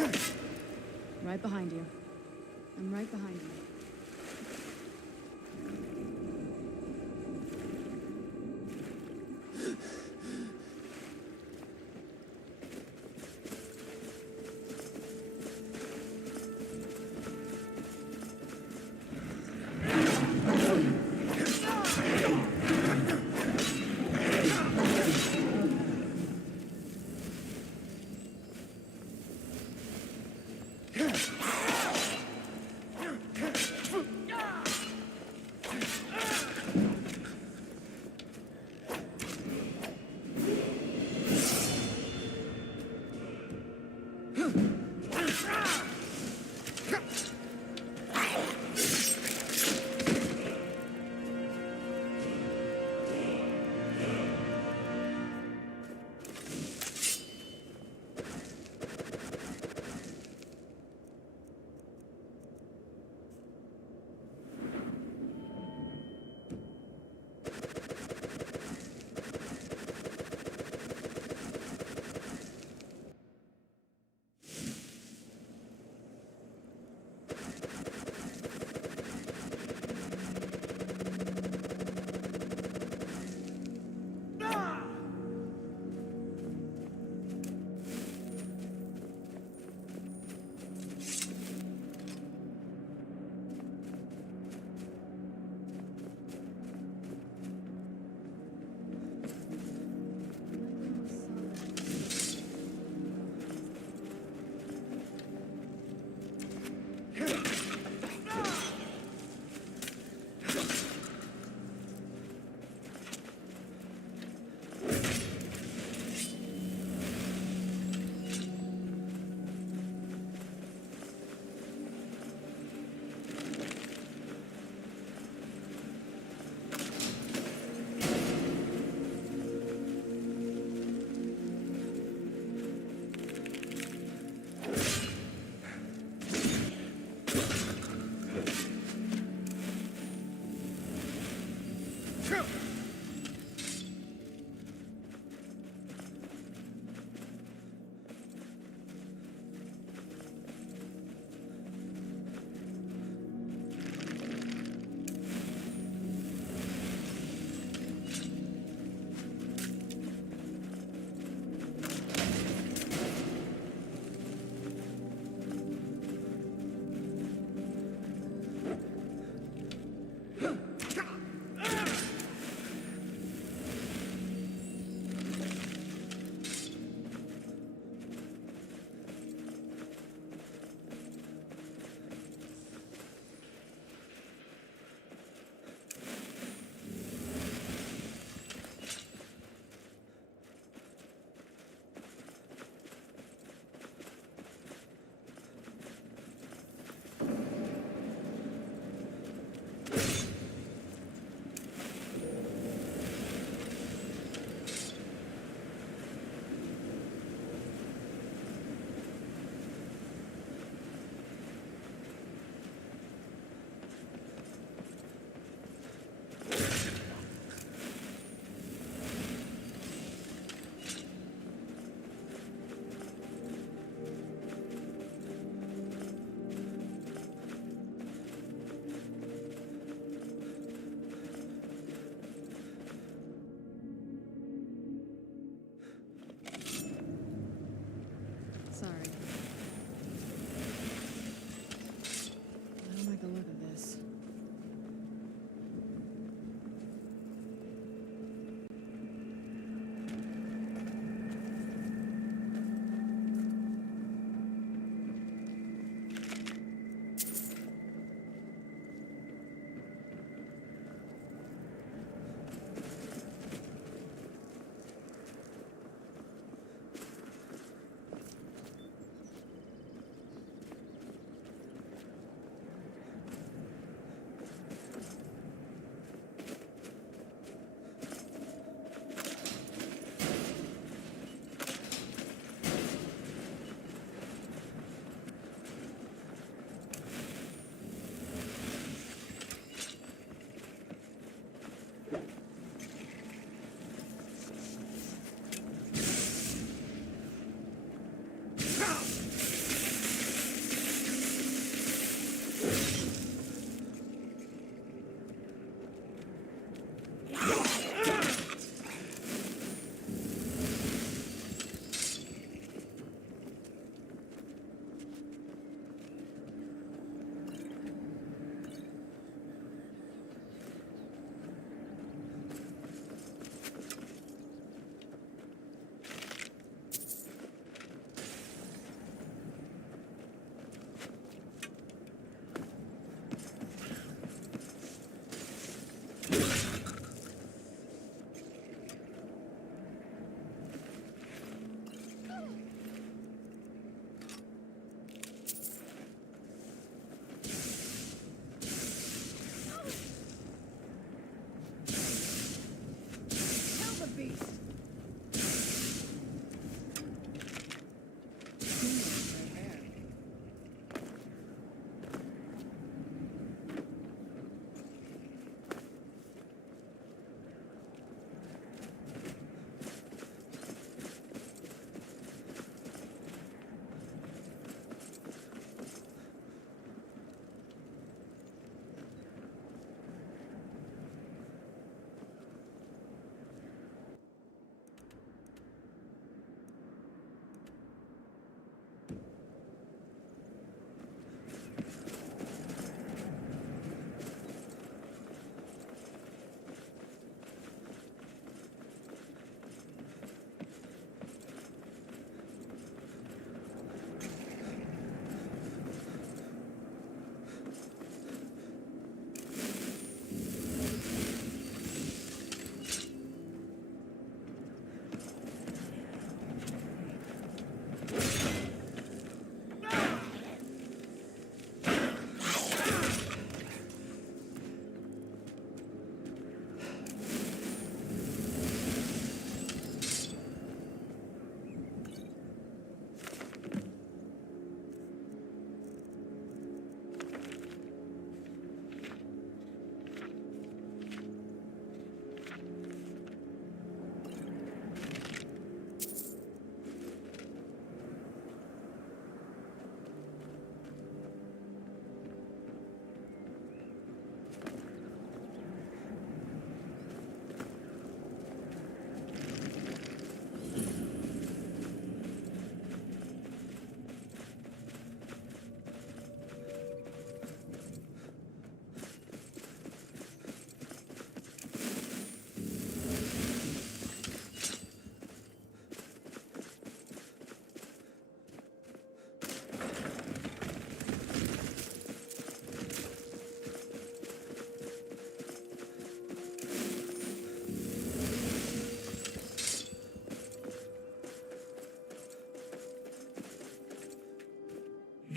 Right behind you. I'm right behind you.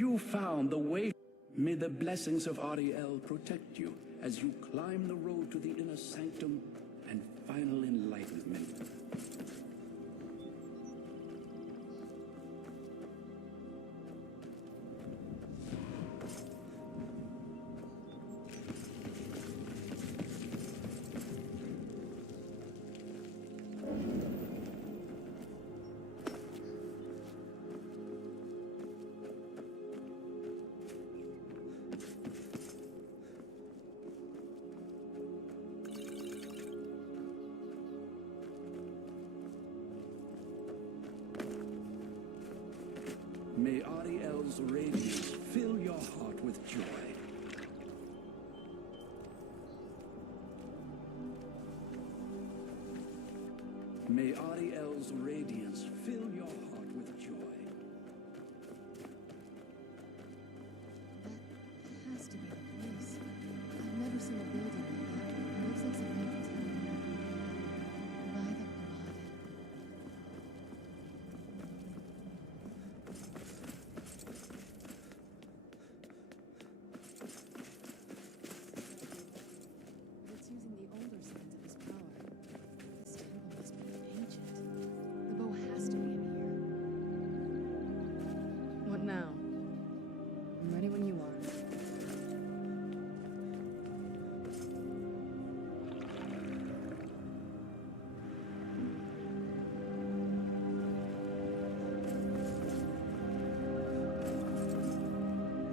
You found the way. May the blessings of Ariel protect you as you climb the road to the inner sanctum and final enlightenment. May Ariel's radiance fill your heart with joy. May Ariel's radiance fill your heart with joy. That has to be the place. I've never seen a building like that. It looks like some empty. By the blood. It's using the older sands of his power. This temple must be ancient. The bow has to be in here. What now? I'm ready when you are.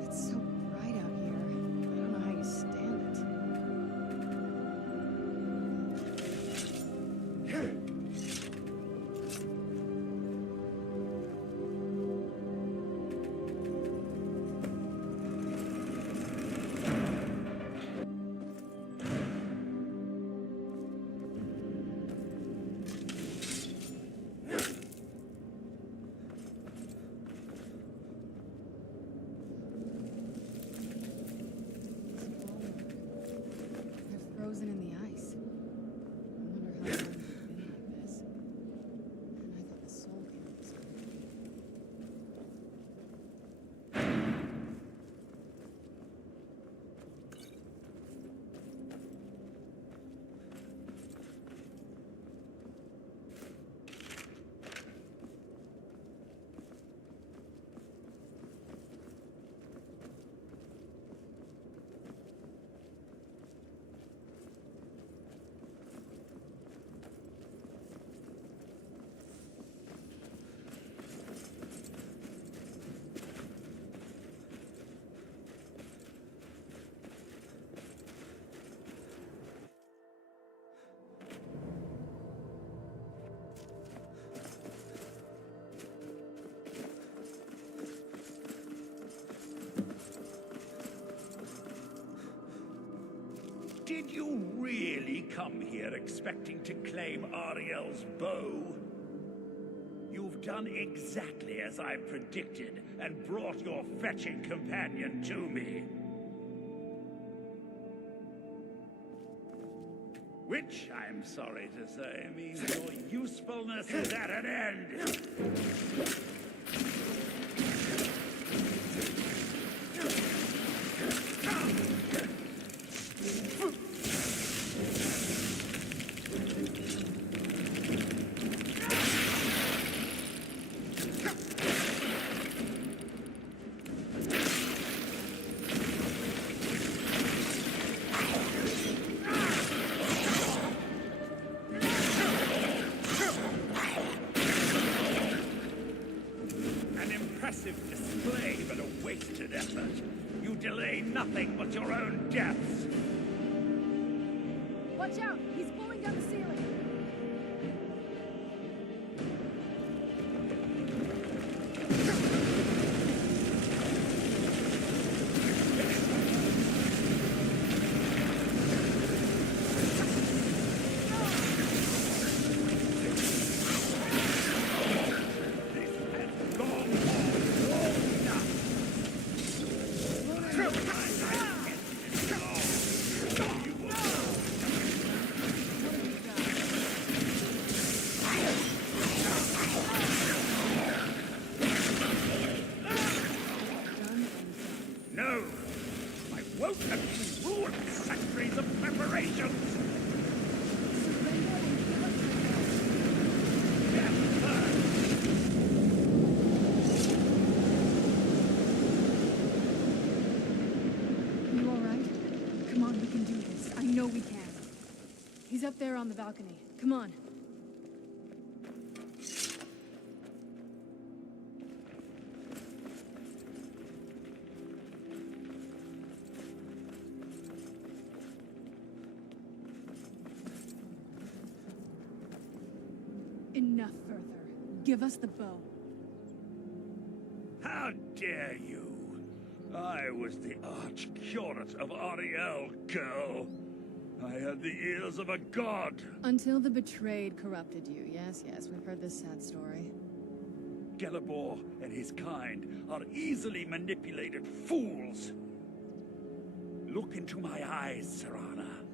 It's so bright out here. I don't know how you stand it. They're frozen in the ice. I wonder how long they've been like this. And I thought the soul came this way. Did you really come here expecting to claim Ariel's bow? You've done exactly as I predicted and brought your fetching companion to me. Which, I'm sorry to say, means your usefulness is at an end. Display, but a wasted effort. You delay nothing but your own deaths. Watch out! He's pulling down the ceiling! know we can. He's up there on the balcony. Come on. Enough further. Give us the bow. How dare you? I was the Arch-Curate of Ariel, girl. I had the ears of a god. Until the betrayed corrupted you. Yes, yes, we've heard this sad story. Gelibor and his kind are easily manipulated fools. Look into my eyes, Serana.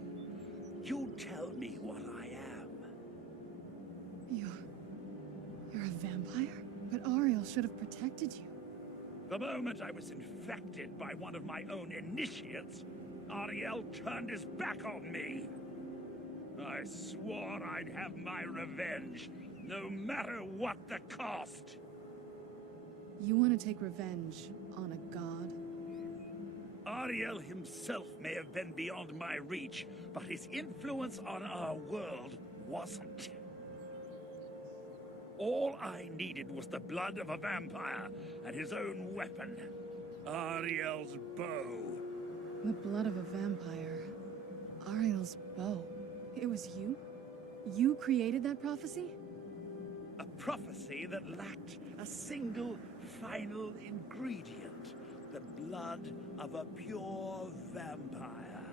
You tell me what I am. You're a vampire? But Ariel should have protected you. The moment I was infected by one of my own initiates, Ariel turned his back on me. I swore I'd have my revenge, no matter what the cost. You want to take revenge on a god? Ariel himself may have been beyond my reach, but his influence on our world wasn't. All I needed was the blood of a vampire and his own weapon, Ariel's bow. The blood of a vampire. Ariel's bow. It was you? You created that prophecy? A prophecy that lacked a single final ingredient. The blood of a pure vampire.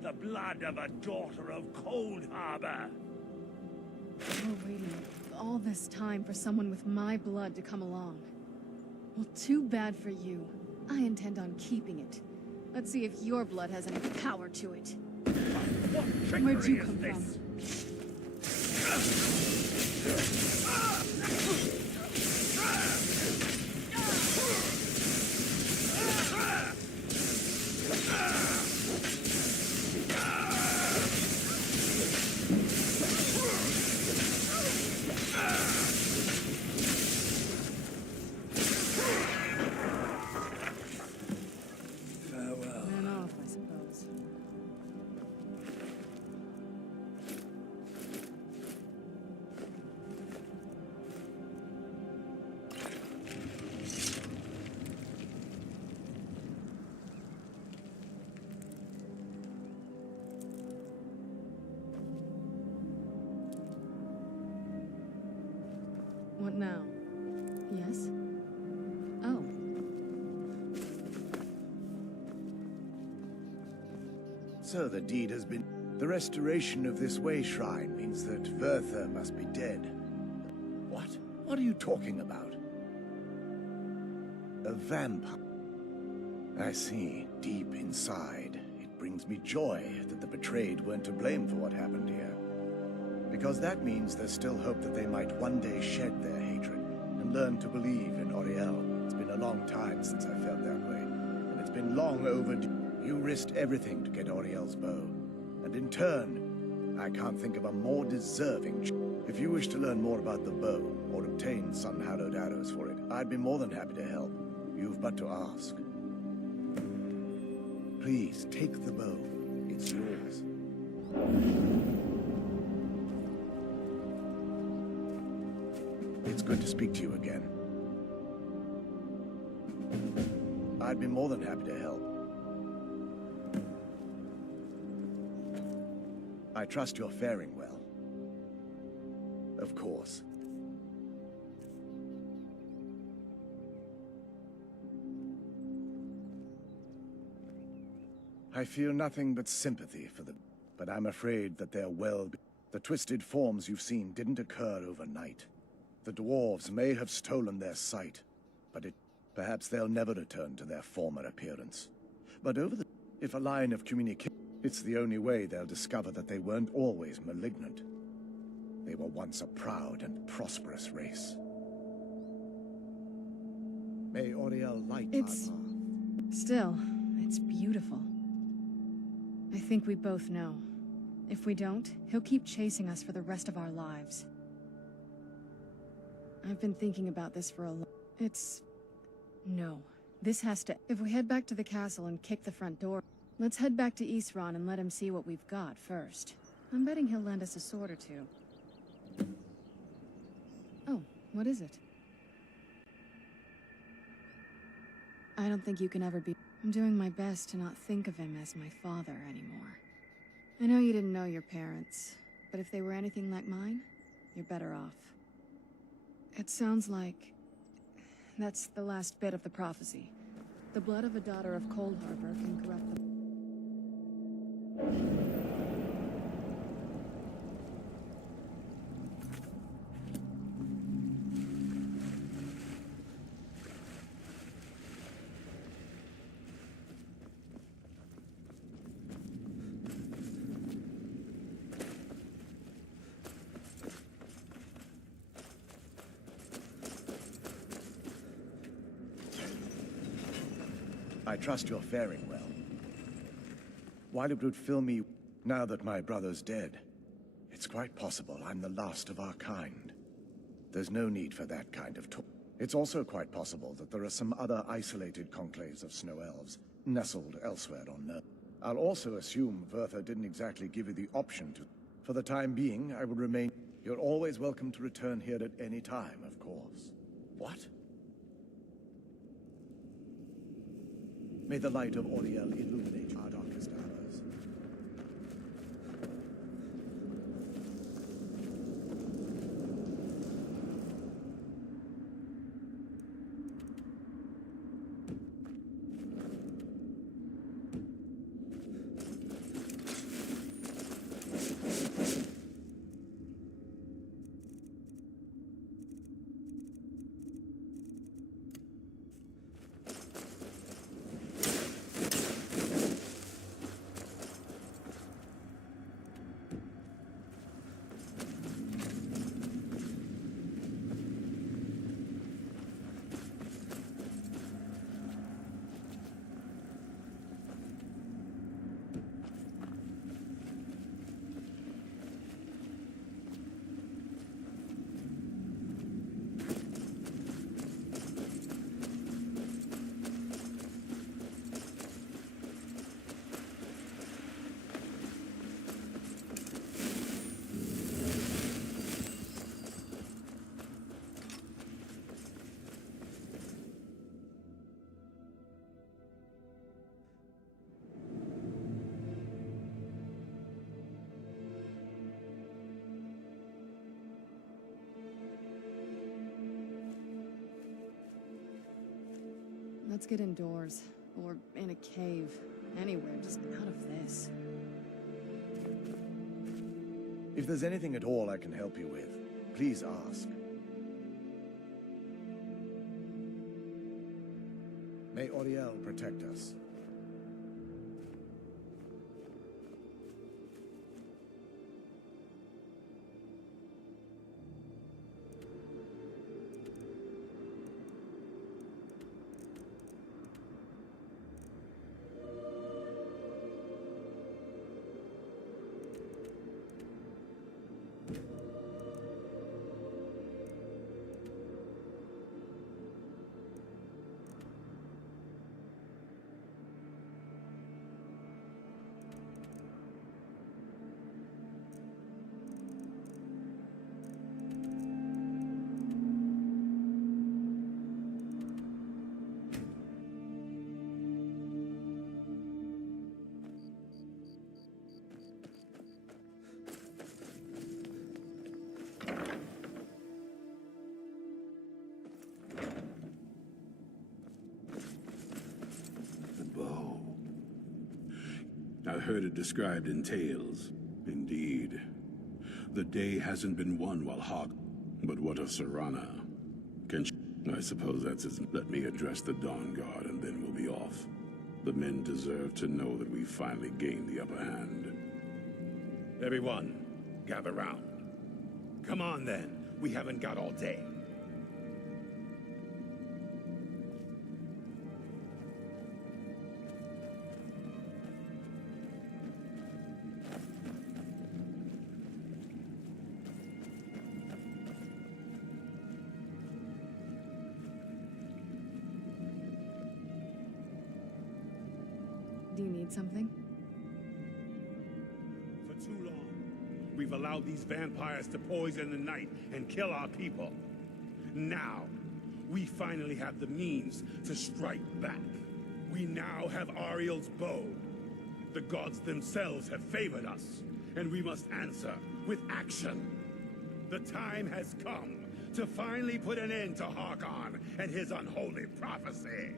The blood of a daughter of Cold Harbor. You're waiting all this time for someone with my blood to come along. Well, too bad for you. I intend on keeping it. Let's see if your blood has any power to it. Where'd you come from? Farewell. Man off, I suppose. What now? Yes? Oh. So the deed has been... The restoration of this way shrine means that Verther must be dead. What? What are you talking about? A vampire. I see. Deep inside, it brings me joy that the betrayed weren't to blame for what happened here. Because that means there's still hope that they might one day shed their hatred and learn to believe in Ariel. It's been a long time since I felt that way, and it's been long overdue. You risked everything to get Ariel's bow, and in turn, I can't think of a more deserving. If you wish to learn more about the bow, or obtain some hallowed arrows for it, I'd be more than happy to help. You've but to ask. Please, take the bow. It's yours. It's good to speak to you again. I'd be more than happy to help. I trust you're faring well. Of course. I feel nothing but sympathy for them, but I'm afraid that their the twisted forms you've seen didn't occur overnight. The dwarves may have stolen their sight, but perhaps they'll never return to their former appearance. But if a line of communication, it's the only way they'll discover that they weren't always malignant. They were once a proud and prosperous race. May Ariel light our path. Still, it's beautiful. I think we both know. If we don't, he'll keep chasing us for the rest of our lives. I've been thinking about this for a long... No. This has to... If we head back to the castle and kick the front door... Let's head back to Isran and let him see what we've got first. I'm betting he'll lend us a sword or two. Oh, what is it? I don't think you can ever be... I'm doing my best to not think of him as my father anymore. I know you didn't know your parents, but if they were anything like mine, you're better off. It sounds like... that's the last bit of the prophecy. The blood of a daughter of Cold Harbor can corrupt the... I trust you're faring well. While it would fill me now that my brother's dead, it's quite possible I'm the last of our kind. There's no need for that kind of talk. It's also quite possible that there are some other isolated conclaves of snow elves nestled elsewhere on Earth. I'll also assume Vertha didn't exactly give you the option to. For the time being, I will remain. You're always welcome to return here at any time, of course. What? May the light of Auriel illuminate our darkest hours. Let's get indoors. Or in a cave. Anywhere, just out of this. If there's anything at all I can help you with, please ask. May Auriel protect us. I've heard it described in tales. Indeed. The day hasn't been won while Hawk... But what of Serana? Can she... I suppose that's his... Let me address the Dawn Guard and then we'll be off. The men deserve to know that we've finally gained the upper hand. Everyone, gather round. Come on then, we haven't got all day. Do you need something? For too long, we've allowed these vampires to poison the night and kill our people. Now, we finally have the means to strike back. We now have Ariel's bow. The gods themselves have favored us, and we must answer with action. The time has come to finally put an end to Harkon and his unholy prophecy.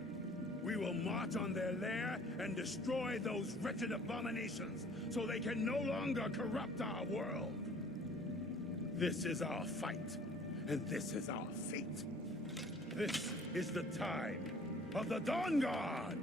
We will march on their lair and destroy those wretched abominations so they can no longer corrupt our world. This is our fight, and this is our fate. This is the time of the Dawn Guard!